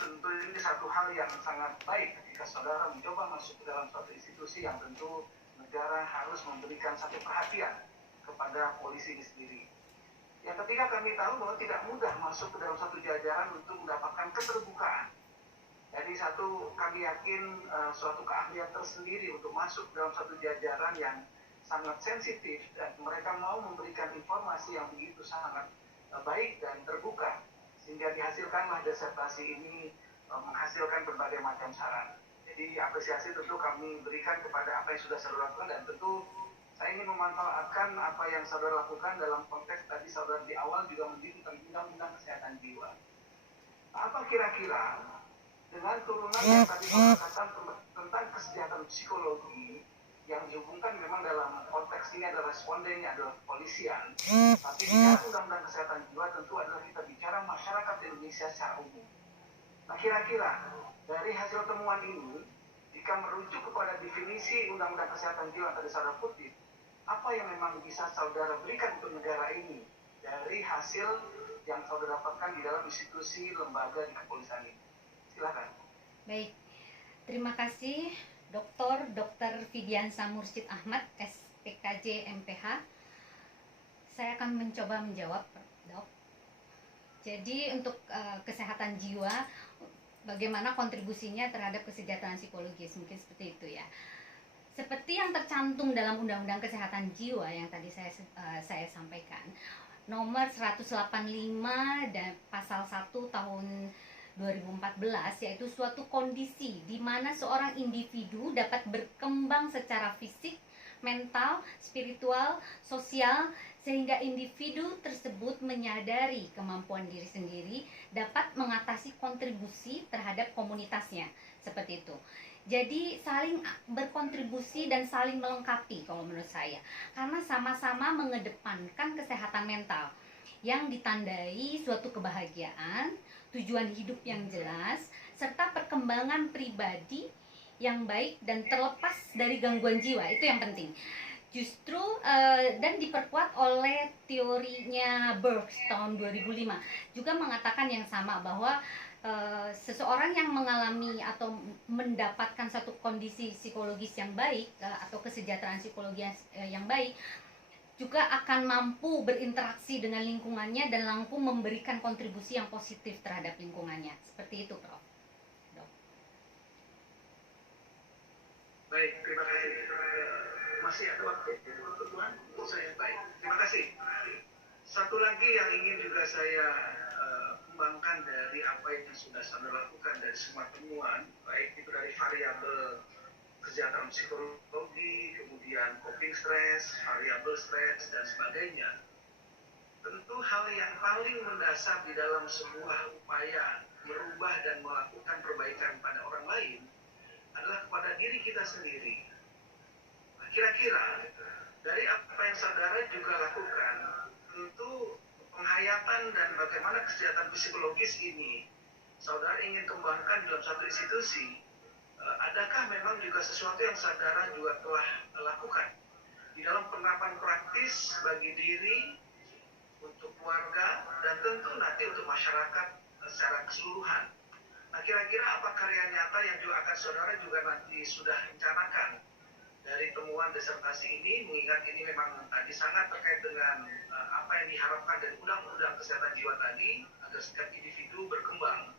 tentu ini satu hal yang sangat baik ketika saudara mencoba masuk ke dalam suatu institusi yang tentu negara harus memberikan satu perhatian kepada polisi ini sendiri. Yang ketiga, kami tahu bahwa tidak mudah masuk ke dalam satu jajaran untuk mendapatkan keterbukaan. Jadi kami yakin suatu keahlian tersendiri untuk masuk dalam satu jajaran yang sangat sensitif dan mereka mau memberikan informasi yang begitu sangat baik dan terbuka, sehingga dihasilkanlah disertasi ini menghasilkan berbagai macam saran. Jadi apresiasi tentu kami berikan kepada apa yang sudah saudara lakukan, dan tentu saya ingin memanfaatkan apa yang saudara lakukan dalam konteks tadi saudara di awal juga menyebut tentang undang-undang kesehatan jiwa. Apa kira-kira dengan turunan yang tadi saudara katakan tentang kesejahteraan psikologi yang dihubungkan memang dalam konteks ini adalah respondennya adalah kepolisian, tapi bicara undang-undang kesehatan jiwa tentu adalah kita bicara masyarakat Indonesia secara umum. Nah, kira-kira dari hasil temuan ini, jika merujuk kepada definisi undang-undang kesehatan jiwa yang tadi saudara kutip, apa yang memang bisa saudara berikan untuk negara ini dari hasil yang saudara dapatkan di dalam institusi lembaga di kepolisian ini? Silakan. Baik, terima kasih Dr. Fidiansa Mursyid Ahmad, SPKJ MPH. Saya akan mencoba menjawab, Dok. Jadi untuk kesehatan jiwa, bagaimana kontribusinya terhadap kesejahteraan psikologis, mungkin seperti itu ya. Seperti yang tercantum dalam Undang-Undang Kesehatan Jiwa yang tadi saya sampaikan, nomor 185 dan pasal 1 tahun 2014, yaitu suatu kondisi di mana seorang individu dapat berkembang secara fisik, mental, spiritual, sosial, sehingga individu tersebut menyadari kemampuan diri sendiri dapat mengatasi kontribusi terhadap komunitasnya, seperti itu. Jadi saling berkontribusi dan saling melengkapi kalau menurut saya, karena sama-sama mengedepankan kesehatan mental yang ditandai suatu kebahagiaan, tujuan hidup yang jelas, serta perkembangan pribadi yang baik dan terlepas dari gangguan jiwa. Itu yang penting. Justru dan diperkuat oleh teorinya Burke tahun 2005 juga mengatakan yang sama, bahwa seseorang yang mengalami atau mendapatkan satu kondisi psikologis yang baik atau kesejahteraan psikologi yang baik juga akan mampu berinteraksi dengan lingkungannya dan mampu memberikan kontribusi yang positif terhadap lingkungannya. Seperti itu, Prof. Dok. Baik, terima kasih. Masih ada waktu Tuhan untuk saya. Baik, terima kasih. Satu lagi yang ingin juga saya kembangkan dari apa yang sudah saudara lakukan dari semua temuan, baik itu dari variabel kesejahteraan psikologi, kemudian coping stress, variabel stress, dan sebagainya. Tentu hal yang paling mendasar di dalam sebuah upaya merubah dan melakukan perbaikan pada orang lain adalah kepada diri kita sendiri. Nah, kira-kira dari apa yang saudara juga lakukan, tentu penghayatan dan bagaimana kesejahteraan psikologis ini saudara ingin kembangkan dalam satu institusi, adakah memang juga sesuatu yang saudara juga telah lakukan di dalam penerapan praktis bagi diri, untuk keluarga, dan tentu nanti untuk masyarakat secara keseluruhan? Nah, kira-kira apa karya nyata yang juga akan saudara juga nanti sudah rencanakan dari temuan disertasi ini, mengingat ini memang tadi sangat terkait dengan apa yang diharapkan dari undang-undang kesehatan jiwa tadi, agar setiap individu berkembang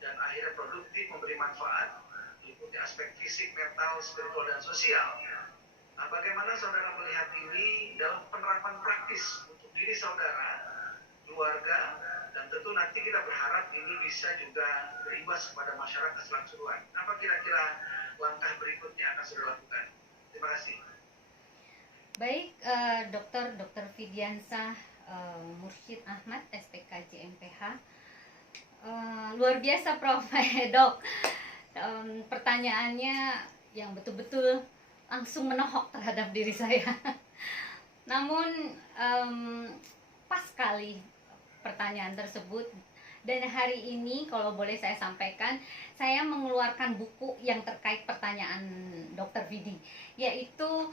dan akhirnya produktif, memberi manfaat, meliputi aspek fisik, mental, spiritual, dan sosial. Nah, bagaimana saudara melihat ini dalam penerapan praktis untuk diri saudara, keluarga, dan tentu nanti kita berharap ini bisa juga berimbas kepada masyarakat secara keseluruhan. Apa kira-kira langkah berikutnya akan saudara lakukan? Terima kasih. Baik, Dr. Fidiansa Mursyid Ahmad, SPKJ MPH. Luar biasa, Prof. Dok. Pertanyaannya yang betul-betul langsung menohok terhadap diri saya. Namun pas sekali pertanyaan tersebut, dan hari ini kalau boleh saya sampaikan, saya mengeluarkan buku yang terkait pertanyaan Dr. Vidi, yaitu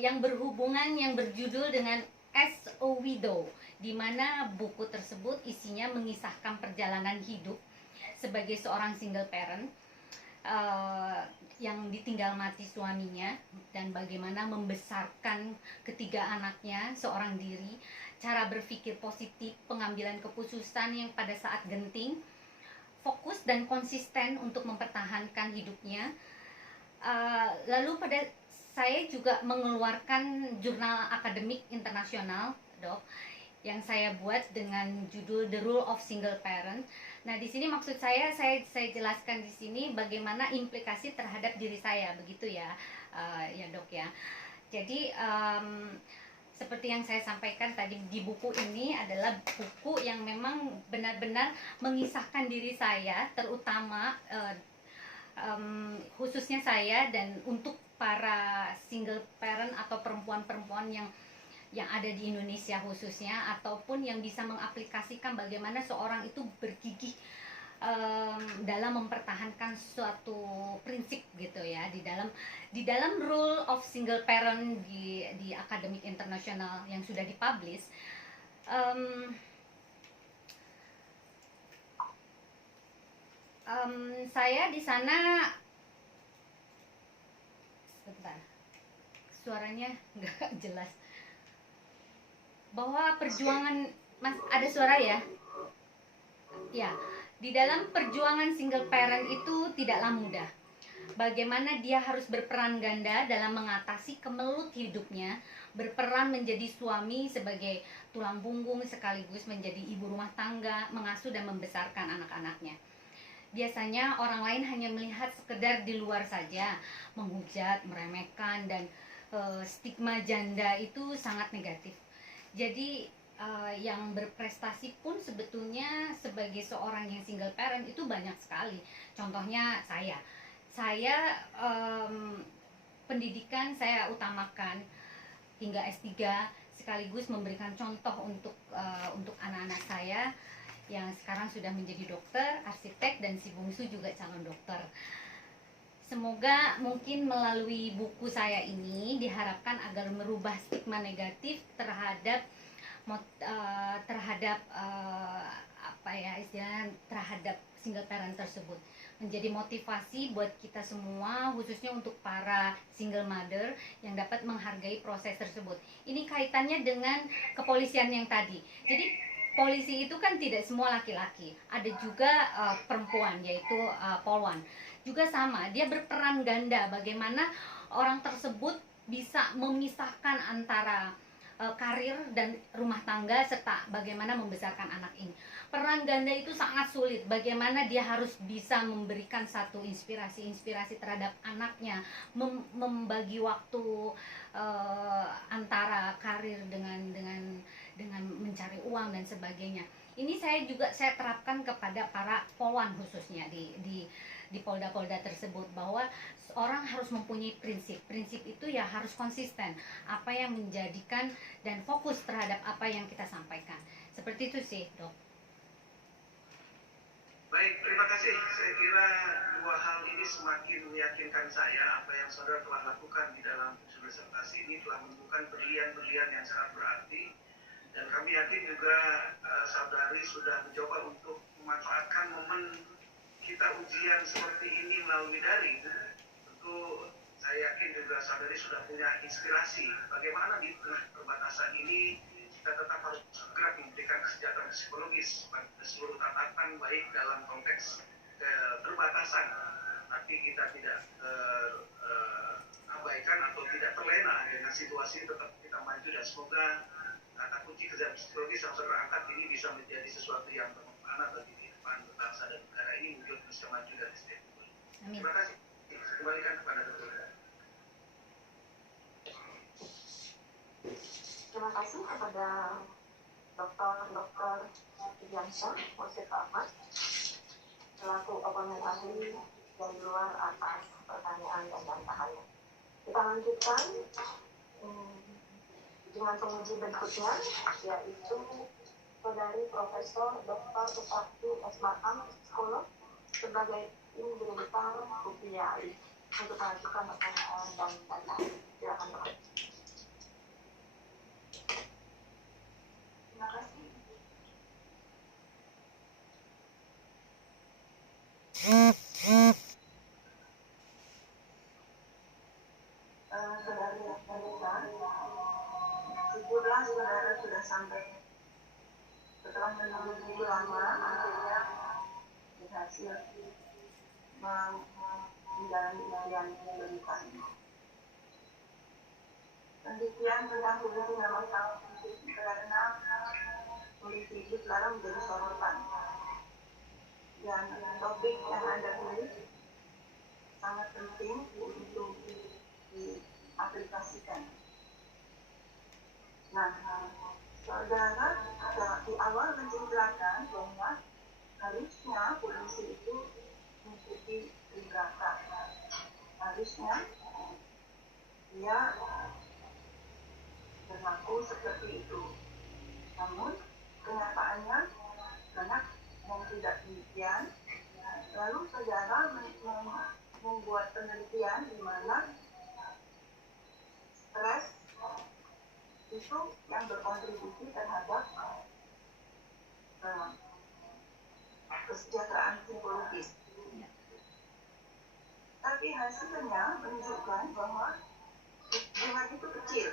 yang berhubungan, yang berjudul dengan As a Widow, di mana buku tersebut isinya mengisahkan perjalanan hidup sebagai seorang single parent yang ditinggal mati suaminya, dan bagaimana membesarkan ketiga anaknya seorang diri, cara berpikir positif, pengambilan keputusan yang pada saat genting, fokus dan konsisten untuk mempertahankan hidupnya. Lalu saya juga mengeluarkan jurnal akademik internasional, Dok, yang saya buat dengan judul The Rule of Single Parent. Nah, di sini maksud saya jelaskan di sini bagaimana implikasi terhadap diri saya, begitu ya, ya Dok ya. Jadi seperti yang saya sampaikan tadi, di buku ini adalah buku yang memang benar-benar mengisahkan diri saya, terutama khususnya saya, dan untuk para single parent atau perempuan-perempuan yang ada di Indonesia khususnya, ataupun yang bisa mengaplikasikan bagaimana seorang itu bergigih dalam mempertahankan suatu prinsip gitu ya, di dalam Rule of Single Parent di akademik internasional yang sudah dipublish. Saya di sana, sebentar, suaranya nggak jelas, bahwa perjuangan, Mas, ada suara ya? Ya, di dalam perjuangan single parent itu tidaklah mudah. Bagaimana dia harus berperan ganda dalam mengatasi kemelut hidupnya, berperan menjadi suami sebagai tulang punggung sekaligus menjadi ibu rumah tangga, mengasuh dan membesarkan anak-anaknya. Biasanya orang lain hanya melihat sekedar di luar saja, menghujat, meremehkan, dan stigma janda itu sangat negatif. Jadi yang berprestasi pun sebetulnya sebagai seorang yang single parent itu banyak sekali. Contohnya saya pendidikan saya utamakan hingga S3, sekaligus memberikan contoh untuk anak-anak saya yang sekarang sudah menjadi dokter, arsitek, dan si bungsu juga calon dokter. Semoga mungkin melalui buku saya ini diharapkan agar merubah stigma negatif terhadap terhadap single parent tersebut, menjadi motivasi buat kita semua, khususnya untuk para single mother yang dapat menghargai proses tersebut. Ini kaitannya dengan kepolisian yang tadi. Jadi polisi itu kan tidak semua laki-laki, ada juga perempuan, yaitu polwan. Juga sama, dia berperan ganda bagaimana orang tersebut bisa memisahkan antara karir dan rumah tangga, serta bagaimana membesarkan anak ini. Peran ganda itu sangat sulit, bagaimana dia harus bisa memberikan satu inspirasi terhadap anaknya, membagi waktu antara karir dengan mencari uang dan sebagainya. Ini saya terapkan kepada para polwan, khususnya di polda-polda tersebut, bahwa orang harus mempunyai prinsip itu ya harus konsisten, apa yang menjadikan dan fokus terhadap apa yang kita sampaikan. Seperti itu sih, Dok. Baik, terima kasih. Saya kira dua hal ini semakin meyakinkan saya apa yang saudara telah lakukan di dalam disertasi ini telah menemukan berlian-berlian yang sangat berarti, dan kami yakin juga saudari sudah mencoba untuk memanfaatkan momen kita ujian seperti ini melalui daring. Tentu saya yakin juga saudari sudah punya inspirasi bagaimana di tengah perbatasan ini kita tetap harus segera memberikan kesejahteraan psikologis pada seluruh tatapan, baik dalam konteks perbatasan, tapi kita tidak abaikan atau tidak terlena dengan situasi, tetap kita maju, dan semoga kata kunci kesejahteraan psikologis yang saudara angkat ini bisa menjadi sesuatu yang bermanfaat bagi kehidupan bangsa dan negara ini, wujud bisa maju dari setiap. Terima kasih. Saya kembalikan kepada Dr. Terima kasih kepada Dr. Fidiansyah Mursyid Ahmad selaku oponent ahli dari luar atas pertanyaan dan bantahannya. Kita lanjutkan dengan penguji berikutnya, yaitu saudari Profesor Dr. Suprapti Esma'am, psikolog, sebagai ingreditan UPI untuk mengajukan pertanyaan dan bantahan. Silakan, Dok. Terima kasih. Saudari Vanessa, syukurlah saudara sudah sampai setelah menunggu begitu lama, akhirnya berhasil menjalani ujian pendidikan. Pendidikan tentang polisi memang sangat penting karena polisi itu sekarang menjadi sorotan. Dan topik yang Anda tulis sangat penting untuk diaplikasikan. Nah, saudara di awal menceritakan bahwa harusnya polisi itu mengikuti Tribrata. Harusnya dia berlaku seperti itu. Namun kenyataannya banyak yang tidak demikian. Lalu saudara membuat penelitian di mana stres itu yang berkontribusi terhadap kesejahteraan psikologis. Tapi hasilnya menunjukkan bahwa jumlah itu kecil.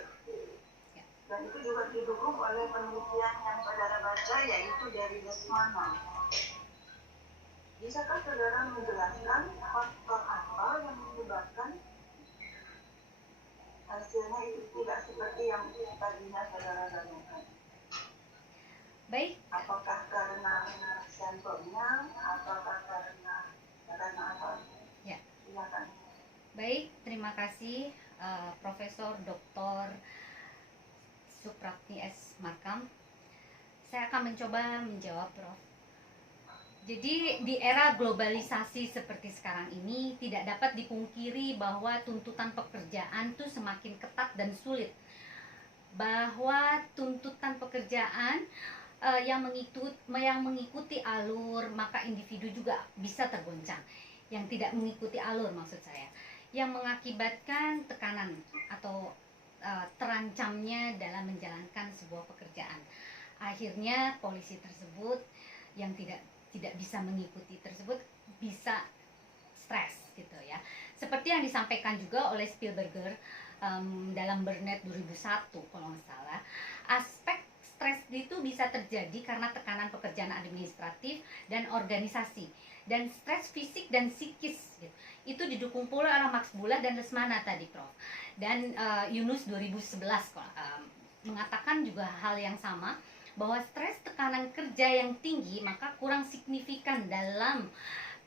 Dan itu juga didukung oleh penelitian yang saudara baca, yaitu dari Lesmana. Bisakah saudara menjelaskan faktor apa yang menyebabkan hasilnya itu tidak seperti yang tadinya saudara tanyakan? Baik. Apakah karena sampelnya, apakah karena apa? Ya. Silakan. Baik, terima kasih Profesor Dr. Supratni S. Markam. Saya akan mencoba menjawab, Prof. Jadi di era globalisasi seperti sekarang ini tidak dapat dipungkiri bahwa tuntutan pekerjaan itu semakin ketat dan sulit. Bahwa tuntutan pekerjaan yang mengikuti alur, maka individu juga bisa tergoncang. Yang tidak mengikuti alur maksud saya, yang mengakibatkan tekanan atau terancamnya dalam menjalankan sebuah pekerjaan. Akhirnya polisi tersebut yang tidak bisa mengikuti tersebut bisa stres gitu ya. Seperti yang disampaikan juga oleh Spielberger dalam Burnout 2001 kalau nggak salah, aspek stres itu bisa terjadi karena tekanan pekerjaan administratif dan organisasi, dan stres fisik dan psikis gitu. Itu didukung pula oleh Max Bulla dan Lesmana tadi, Prof. Dan Yunus 2011 mengatakan juga hal yang sama, bahwa stres tekanan kerja yang tinggi maka kurang signifikan dalam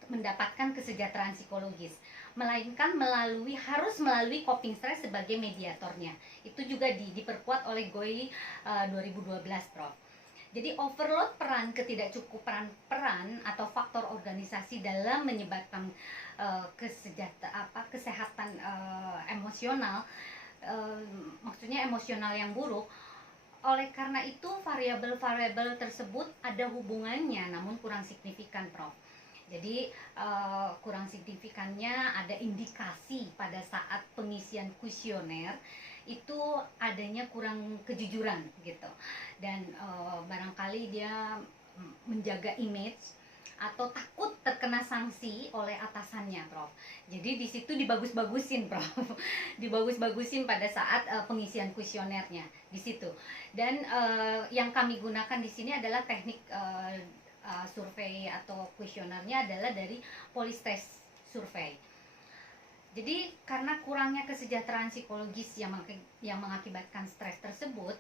mendapatkan kesejahteraan psikologis, melainkan harus melalui coping stress sebagai mediatornya. Itu juga diperkuat oleh Goi 2012, Prof. Jadi overload peran, ketidakcukupan peran atau faktor organisasi dalam menyebabkan kesehatan emosional, maksudnya emosional yang buruk. Oleh karena itu variabel-variabel tersebut ada hubungannya, namun kurang signifikan, Prof. Jadi kurang signifikannya ada indikasi pada saat pengisian kuesioner itu adanya kurang kejujuran gitu, dan barangkali dia menjaga image atau takut terkena sanksi oleh atasannya, Prof. Jadi di situ dibagus-bagusin, Prof. Dibagus-bagusin pada saat pengisian kuesionernya di situ. Dan yang kami gunakan di sini adalah teknik survei atau kuesionernya adalah dari Polystress survei. Jadi karena kurangnya kesejahteraan psikologis yang mengakibatkan stres tersebut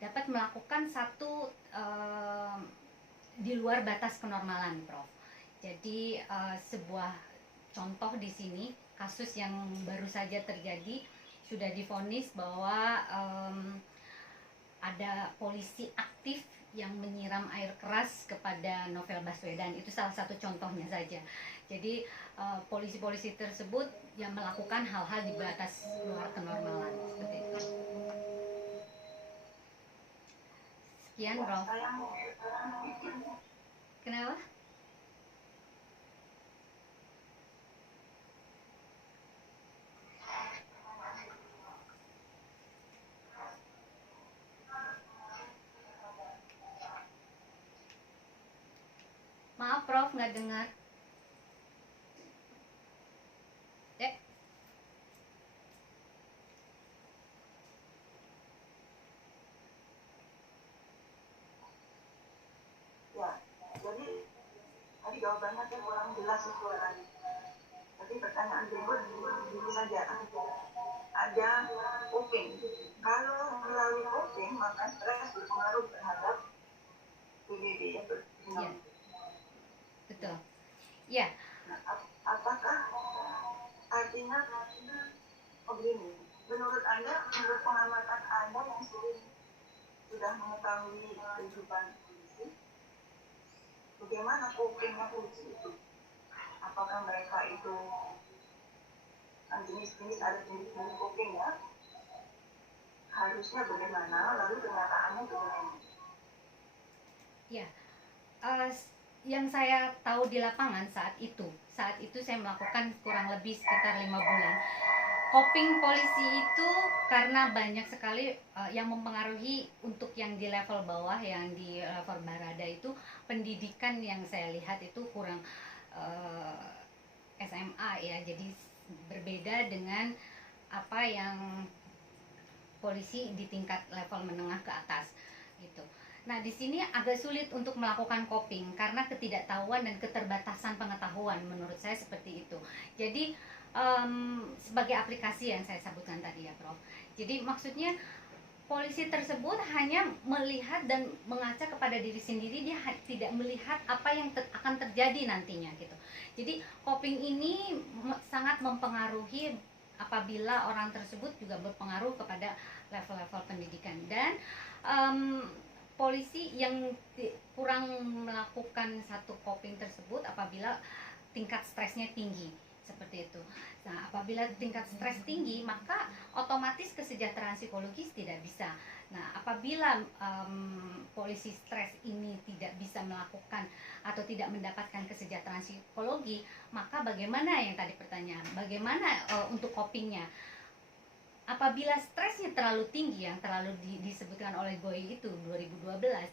dapat melakukan satu di luar batas kenormalan, Prof. Jadi sebuah contoh di sini kasus yang baru saja terjadi, sudah divonis bahwa ada polisi aktif yang menyiram air keras kepada Novel Baswedan. Itu salah satu contohnya saja. Jadi polisi-polisi tersebut yang melakukan hal-hal di batas luar kenormalan seperti itu. Sekian, Prof. Kenapa? Maaf, Prof, nggak dengar. jawabannya kan kurang jelas suaranya. Tapi pertanyaan berikut dulu saja. Ada coping. Kalau melalui coping, maka stres berpengaruh terhadap PBB ya. Ya, betul. Ya, Nah, apakah artinya begini? Menurut Anda, menurut pengamatan Anda yang sudah mengetahui kehidupan polisi, bagaimana copingnya polisi itu? Apakah mereka itu jenis-jenis ada jenis-jenis coping ya? Harusnya bagaimana? Lalu kenyataannya bagaimana? ya. Yang saya tahu di lapangan saat itu saya melakukan kurang lebih sekitar 5 bulan. Coping polisi itu karena banyak sekali yang mempengaruhi untuk yang di level bawah, yang di level barada itu pendidikan yang saya lihat itu kurang SMA ya, jadi berbeda dengan apa yang polisi di tingkat level menengah ke atas gitu. Nah, di sini agak sulit untuk melakukan coping karena ketidaktahuan dan keterbatasan pengetahuan, menurut saya seperti itu. Jadi sebagai aplikasi yang saya sebutkan tadi ya, Prof. Jadi maksudnya polisi tersebut hanya melihat dan mengaca kepada diri sendiri, dia tidak melihat apa yang akan terjadi nantinya gitu. Jadi coping ini sangat mempengaruhi apabila orang tersebut juga berpengaruh kepada level-level pendidikan. Dan polisi yang kurang melakukan satu coping tersebut apabila tingkat stresnya tinggi, seperti itu. Nah, apabila tingkat stres tinggi, maka otomatis kesejahteraan psikologis tidak bisa. Nah, apabila polisi stres ini tidak bisa melakukan atau tidak mendapatkan kesejahteraan psikologi, maka bagaimana yang tadi pertanyaan, bagaimana untuk copingnya? Apabila stresnya terlalu tinggi, yang terlalu disebutkan oleh Goy itu 2012,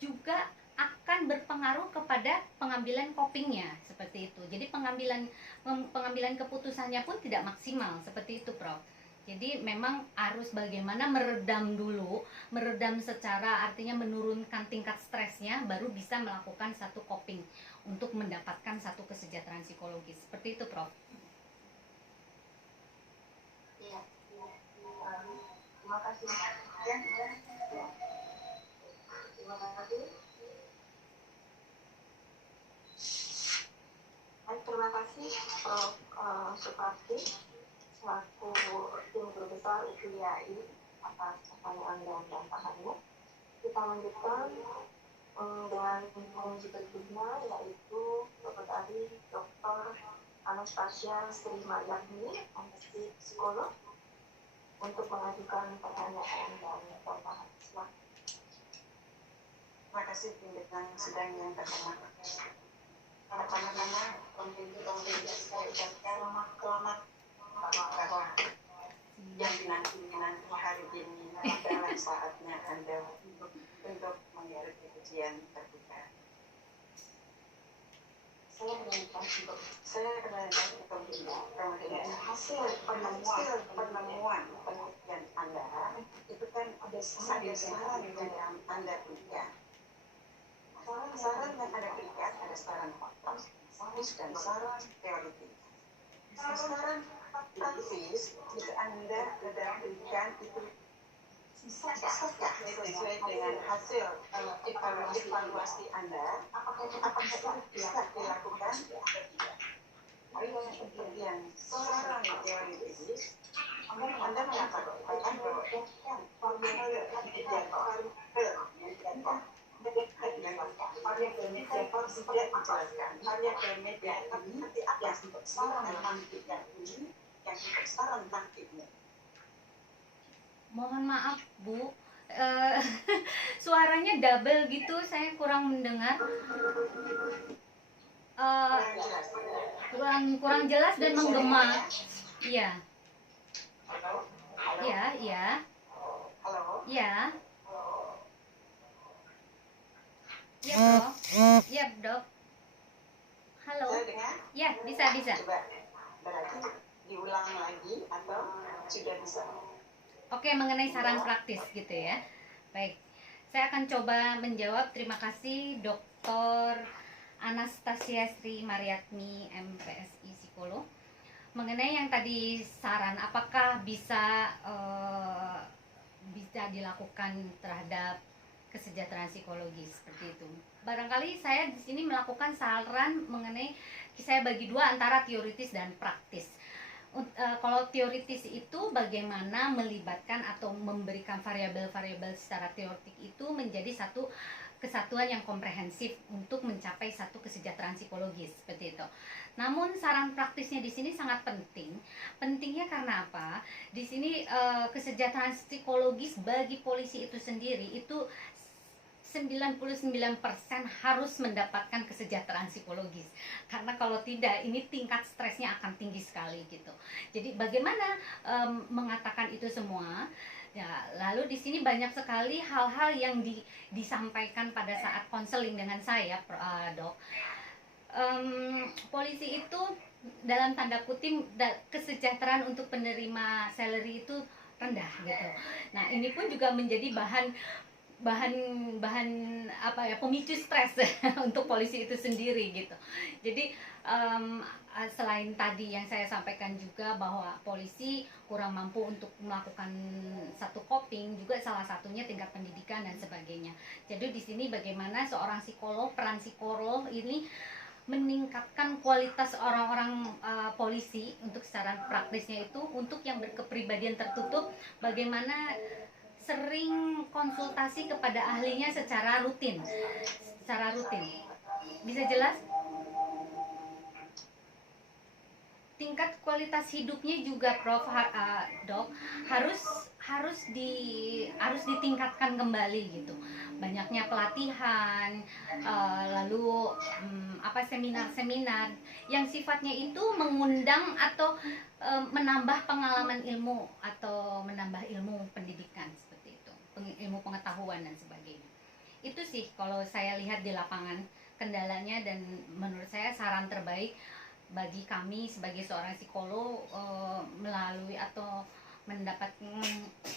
juga akan berpengaruh kepada pengambilan copingnya, seperti itu. Jadi pengambilan keputusannya pun tidak maksimal, seperti itu, Prof. Jadi memang harus bagaimana meredam dulu, meredam secara artinya menurunkan tingkat stresnya, baru bisa melakukan satu coping untuk mendapatkan satu kesejahteraan psikologis, seperti itu, Prof. Iya. Terima kasih. Ya. Terima kasih. Terima kasih Prof. Suprapti selaku tim guru besar UPIAI atas pertanyaan dan tantangannya. Kita lanjutkan dengan penguji berikutnya, yaitu Bapak tadi Dr. Anastasia Sri Mariani, psikolog, untuk mengajukan pertanyaan dan tantangan. Terima kasih pimpinan sidang yang terhormat. Pertama-tama, pemimpin saya ucapkan selamat bahwa yang dinanti hari ini adalah saatnya Anda untuk mengikuti ujian terbuka. Saya menanyakan kemudian hasil penemuan penelitian Anda itu kan ada saran yang Anda berikan. Saran yang Anda berikan ada saran fakta, dan saran teoritis. Saran praktis jika Anda sudah berikan itu sesuai dengan hasil evaluasi Anda, apakah itu bisa dilakukan atau tidak? Kemudian saran teoritis, Anda mengatakan bahwa Mohon maaf, Bu. Suaranya double gitu, saya kurang mendengar. Kurang jelas dan menggema. Iya. Iya, iya. Iya. Iya, Bro. Iya, Dok. Halo. Ya, bisa. Coba, berarti diulang lagi atau sudah bisa? Oke, mengenai saran praktis gitu ya. Baik, saya akan coba menjawab. Terima kasih Dr. Anastasia Anastasia Sri Mariatmi, MPSI Psikolog. Mengenai yang tadi saran, apakah bisa dilakukan terhadap kesejahteraan psikologis seperti itu. Barangkali saya di sini melakukan saran mengenai, saya bagi dua antara teoritis dan praktis. Kalau teoritis itu bagaimana melibatkan atau memberikan variabel-variabel secara teoretik itu menjadi satu kesatuan yang komprehensif untuk mencapai satu kesejahteraan psikologis seperti itu. Namun saran praktisnya di sini sangat penting. Pentingnya karena apa? Di sini kesejahteraan psikologis bagi polisi itu sendiri itu 99% harus mendapatkan kesejahteraan psikologis, karena kalau tidak ini tingkat stresnya akan tinggi sekali gitu. Jadi bagaimana mengatakan itu semua? Ya, lalu di sini banyak sekali hal-hal yang disampaikan pada saat konseling dengan saya, Dok. Polisi itu dalam tanda kutip kesejahteraan untuk penerima salary itu rendah gitu. Nah, ini pun juga menjadi bahan apa ya, pemicu stres untuk polisi itu sendiri gitu. Jadi selain tadi yang saya sampaikan juga bahwa polisi kurang mampu untuk melakukan satu coping, juga salah satunya tingkat pendidikan dan sebagainya. Jadi di sini bagaimana seorang psikolog, peran psikolog ini meningkatkan kualitas orang-orang polisi untuk secara praktisnya itu, untuk yang berkepribadian tertutup, bagaimana sering konsultasi kepada ahlinya secara rutin. Bisa jelas? Tingkat kualitas hidupnya juga, Prof, Dok, harus ditingkatkan kembali gitu. Banyaknya pelatihan, lalu seminar-seminar yang sifatnya itu mengundang atau menambah pengalaman ilmu atau menambah ilmu pendidikan seperti itu, ilmu pengetahuan dan sebagainya. Itu sih kalau saya lihat di lapangan kendalanya, dan menurut saya saran terbaik bagi kami sebagai seorang psikolog melalui atau mendapat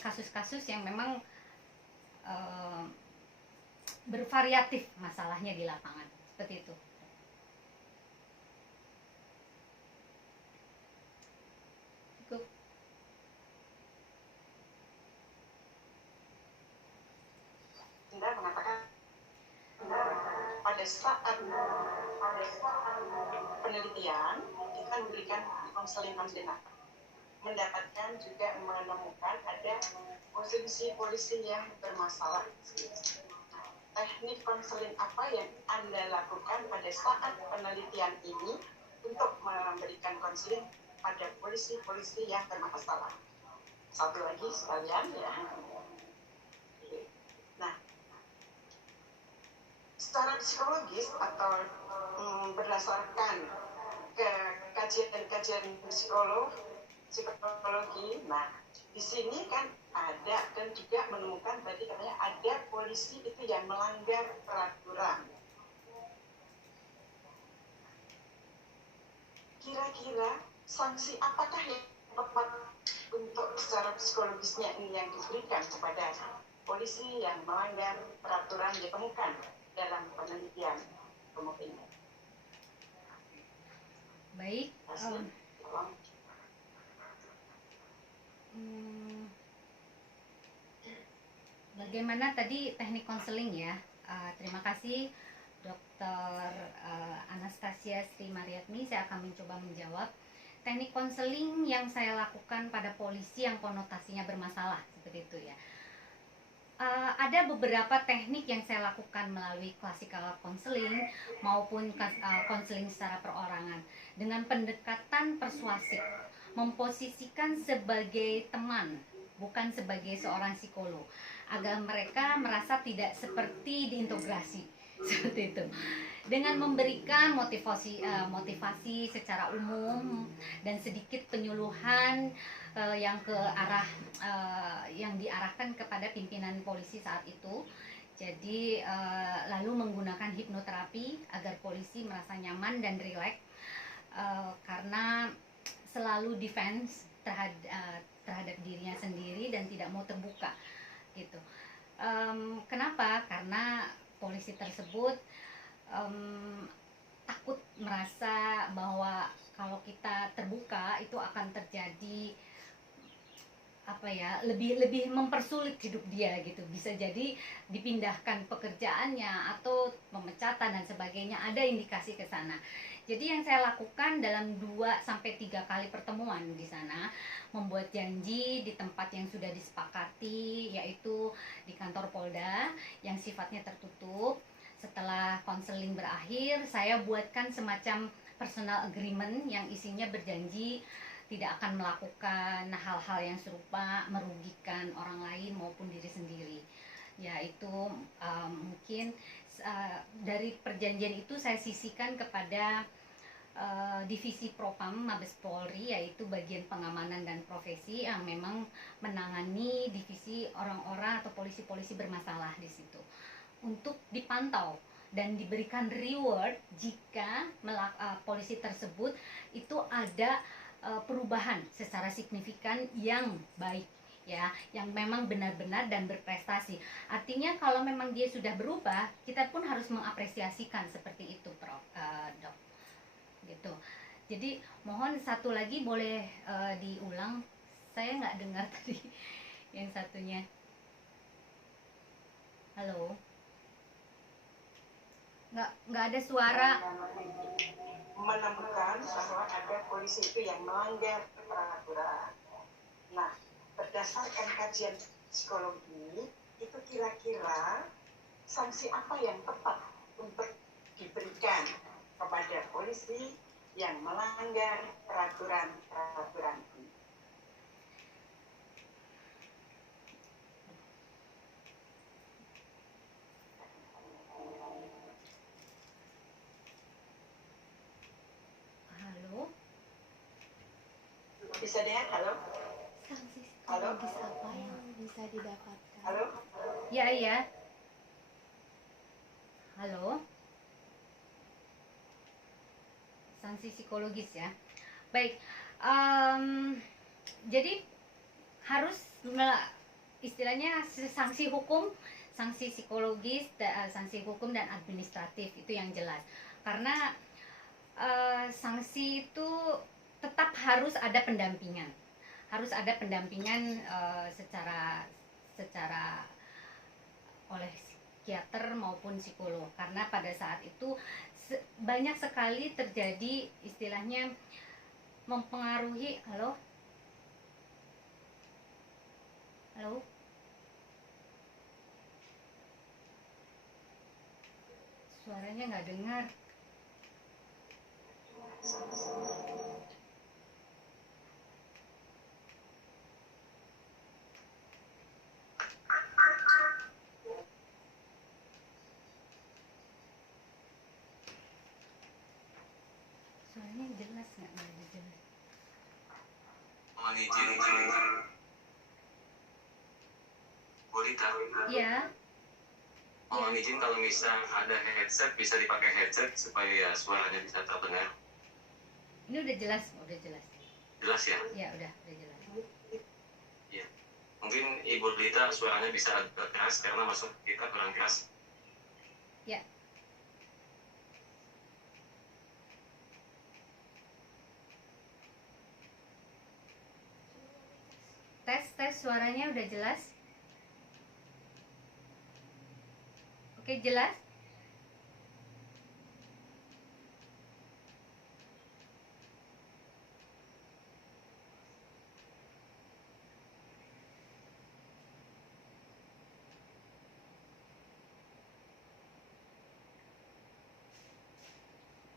kasus-kasus yang memang bervariatif masalahnya di lapangan seperti itu. Cukup. Anda mengatakan pada saat penelitian kita memberikan konseling, mendapatkan juga menemukan ada polisi yang bermasalah. Teknik konseling apa yang Anda lakukan pada saat penelitian ini untuk memberikan konseling pada polisi yang bermasalah? Satu lagi sekalian ya. Nah, secara psikologis atau berdasarkan ke kajian psikologi, nah di sini kan ada dan juga menemukan tadi katanya ada polisi itu yang melanggar peraturan. Kira-kira sanksi apakah yang tepat untuk secara psikologisnya ini yang diberikan kepada polisi yang melanggar peraturan ditemukan dalam penelitian ini? Baik. Bagaimana tadi teknik konseling ya? Terima kasih Dr. Anastasia Sri Mariatmi. Saya akan mencoba menjawab. Teknik konseling yang saya lakukan pada polisi yang konotasinya bermasalah seperti itu ya. Ada beberapa teknik yang saya lakukan melalui classical counseling maupun konseling secara perorangan dengan pendekatan persuasif, memposisikan sebagai teman bukan sebagai seorang psikolog, agar mereka merasa tidak seperti diintegrasi seperti itu, dengan memberikan motivasi secara umum dan sedikit penyuluhan yang ke arah yang diarahkan kepada pimpinan polisi saat itu. Jadi lalu menggunakan hipnoterapi agar polisi merasa nyaman dan rileks, karena selalu defense terhadap dirinya sendiri dan tidak mau terbuka gitu. Kenapa? Karena polisi tersebut takut merasa bahwa kalau kita terbuka itu akan terjadi apa ya, lebih mempersulit hidup dia gitu. Bisa jadi dipindahkan pekerjaannya atau pemecatan dan sebagainya, ada indikasi ke sana. Jadi yang saya lakukan dalam 2 sampai 3 kali pertemuan di sana, membuat janji di tempat yang sudah disepakati, yaitu di kantor Polda yang sifatnya tertutup. Setelah konseling berakhir, saya buatkan semacam personal agreement yang isinya berjanji tidak akan melakukan hal-hal yang serupa merugikan orang lain maupun diri sendiri. Yaitu mungkin dari perjanjian itu saya sisihkan kepada divisi Propam Mabes Polri, yaitu bagian pengamanan dan profesi yang memang menangani divisi orang-orang atau polisi-polisi bermasalah di situ, untuk dipantau dan diberikan reward jika polisi tersebut itu ada perubahan secara signifikan yang baik, ya, yang memang benar-benar dan berprestasi. Artinya kalau memang dia sudah berubah, kita pun harus mengapresiasikan seperti itu, Dok. Gitu. Jadi mohon satu lagi boleh diulang, saya nggak dengar tadi yang satunya. Halo, nggak ada suara. Menemukan bahwa ada polisi itu yang melanggar peraturan. Nah, berdasarkan kajian psikologi, itu kira-kira sanksi apa yang tepat untuk diberikan kepada polisi yang melanggar peraturan ini? Halo, Bisa dengar? Halo? Sanksi Halo? psikologis apa yang bisa didapatkan? Halo? ya, ya. Halo, sanksi psikologis ya. Baik, jadi harus istilahnya sanksi hukum, sanksi psikologis, sanksi hukum dan administratif itu yang jelas. Karena sanksi itu tetap harus ada pendampingan, secara oleh psikiater maupun psikolog, karena pada saat itu banyak sekali terjadi istilahnya mempengaruhi. Halo, suaranya nggak dengar. Suaranya jelas nggak ada jelas. Mohon izin, Bu Rita. Iya. Mohon izin kalau misal ada headset, bisa dipakai headset supaya suaranya bisa terdengar. Ini udah jelas. Jelas ya? Ya, udah jelas. Ya. Mungkin Ibu Rita suaranya bisa agak keras karena masuk kita kurang keras. Ya. Tes suaranya udah jelas. Oke, jelas.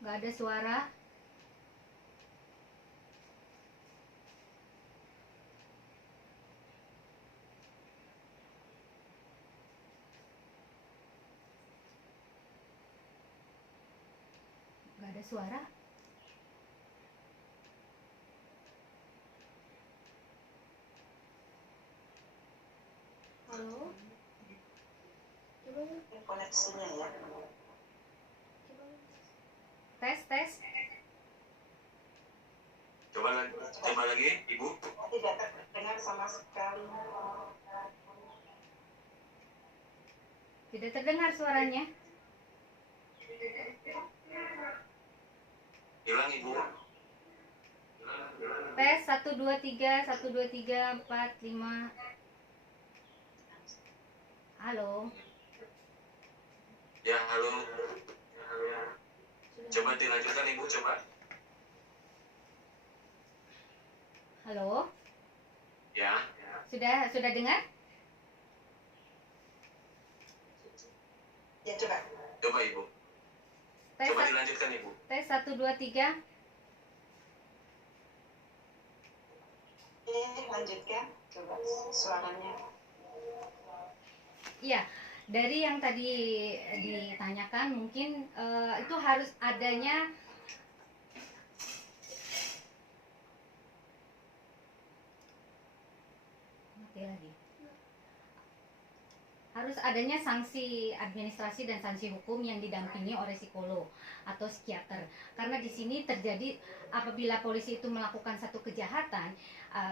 Nggak ada suara. Nggak ada suara. Halo? Coba Koneksinya ya. Tes. Coba lagi, Ibu. Tidak terdengar sama sekali. Tidak terdengar suaranya. Hilang Ibu. Tes 1 2 3 1 2 3 4 5. Halo. Ya, halo. Coba dilanjutkan Ibu, coba. Halo. Ya. Sudah dengar? Ya, coba. Coba Ibu. Tes Coba dilanjutkan Ibu. tes 1 2 3. Lanjutkan. Coba suaranya. Iya, dari yang tadi ditanyakan mungkin itu harus adanya mati lagi. Harus adanya sanksi administrasi dan sanksi hukum yang didampingi oleh psikolog atau psikiater. Karena di sini terjadi apabila polisi itu melakukan satu kejahatan,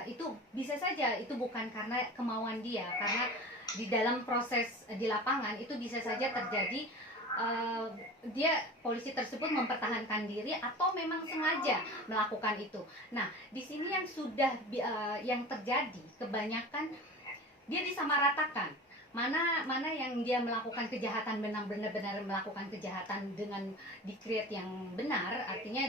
itu bisa saja itu bukan karena kemauan dia, karena di dalam proses di lapangan itu bisa saja terjadi polisi tersebut mempertahankan diri atau memang sengaja melakukan itu. Nah, di sini yang yang terjadi kebanyakan dia disamaratakan. Mana yang dia melakukan kejahatan benar-benar melakukan kejahatan dengan di-create yang benar, artinya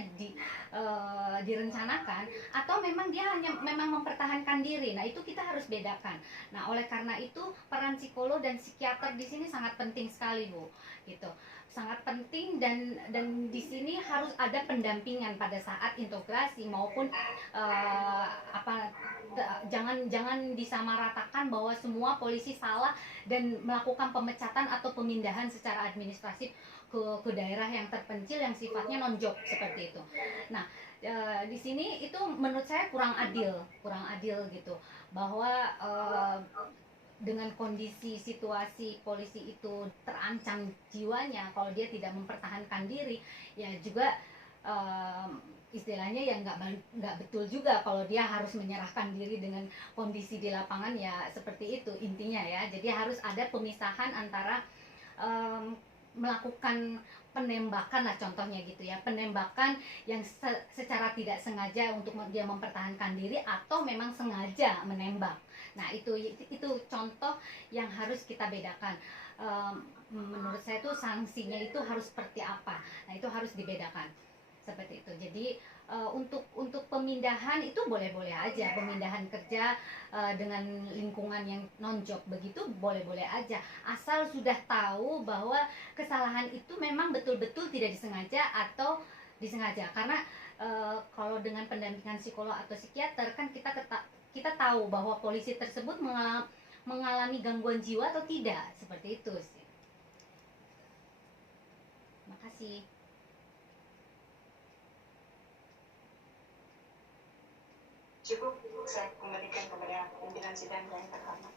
direncanakan, atau memang dia hanya memang mempertahankan diri. Nah, itu kita harus bedakan. Nah, oleh karena itu peran psikolog dan psikiater di sini sangat penting sekali, Bu. Gitu. Sangat penting dan di sini harus ada pendampingan pada saat integrasi maupun jangan disamaratakan bahwa semua polisi salah dan melakukan pemecatan atau pemindahan secara administratif ke daerah yang terpencil yang sifatnya non-job seperti itu. Nah, di sini itu menurut saya kurang adil gitu, bahwa dengan kondisi situasi polisi itu terancam jiwanya, kalau dia tidak mempertahankan diri, ya juga istilahnya ya nggak betul juga kalau dia harus menyerahkan diri dengan kondisi di lapangan, ya seperti itu intinya ya. Jadi harus ada pemisahan antara melakukan penembakan lah contohnya gitu ya, penembakan yang secara tidak sengaja untuk dia mempertahankan diri atau memang sengaja menembak. Nah, itu contoh yang harus kita bedakan. Menurut saya itu sanksinya itu harus seperti apa. Nah, itu harus dibedakan seperti itu. Jadi untuk pemindahan itu boleh-boleh aja, pemindahan kerja dengan lingkungan yang non-job begitu boleh-boleh aja, asal sudah tahu bahwa kesalahan itu memang betul-betul tidak disengaja atau disengaja. Karena kalau dengan pendampingan psikolog atau psikiater kan kita tahu bahwa polisi tersebut mengalami gangguan jiwa atau tidak, seperti itu sih. Makasih. Cukup saya kembalikan kepada pimpinan sidang yang terhormat.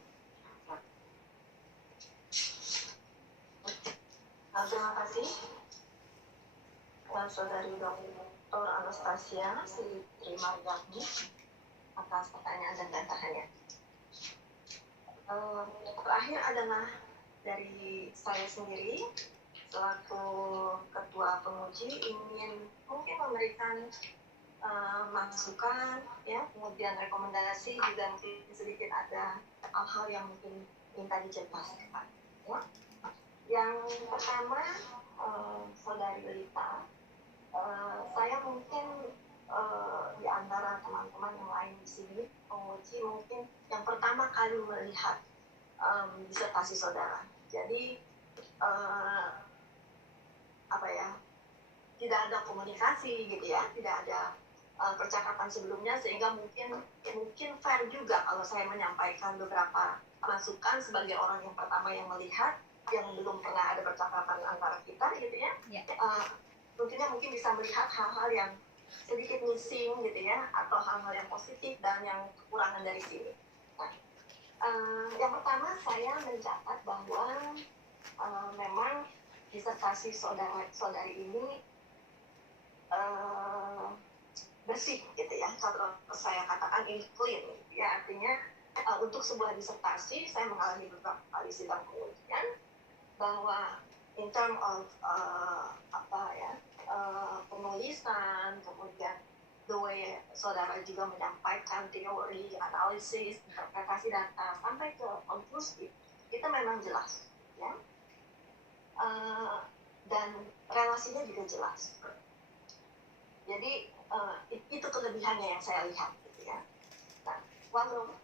Terima kasih Saudari Dr. Anastasia Sri Margani atas pertanyaan dan bantahannya. Terakhir adalah dari saya sendiri selaku ketua penguji ingin mungkin memberikan masukan ya, kemudian rekomendasi, juga mungkin sedikit ada hal-hal yang mungkin minta dijelaskan ya. Yang pertama, Saudari Lita, saya mungkin di antara teman-teman yang lain di sini penguji mungkin yang pertama kali melihat disertasi saudara. Jadi tidak ada komunikasi gitu ya, tidak ada percakapan sebelumnya, sehingga mungkin fair juga kalau saya menyampaikan beberapa masukan sebagai orang yang pertama yang melihat, yang belum pernah ada percakapan antara kita gitu ya. Mungkin bisa melihat hal-hal yang sedikit missing gitu ya, atau hal-hal yang positif dan yang kekurangan dari sini. Nah, yang pertama saya mencatat bahwa memang disertasi saudari ini bersih gitu ya, kalau saya katakan ini clean ya, artinya untuk sebuah disertasi saya mengalami beberapa kali sidang pengujian bahwa in term of penulisan, pegawai saudara juga menyampaikan teori, analisis, interpretasi data sampai ke konklusi, itu memang jelas, ya. Dan relasinya juga jelas. Jadi itu kelebihannya yang saya lihat, gitu ya. Nah,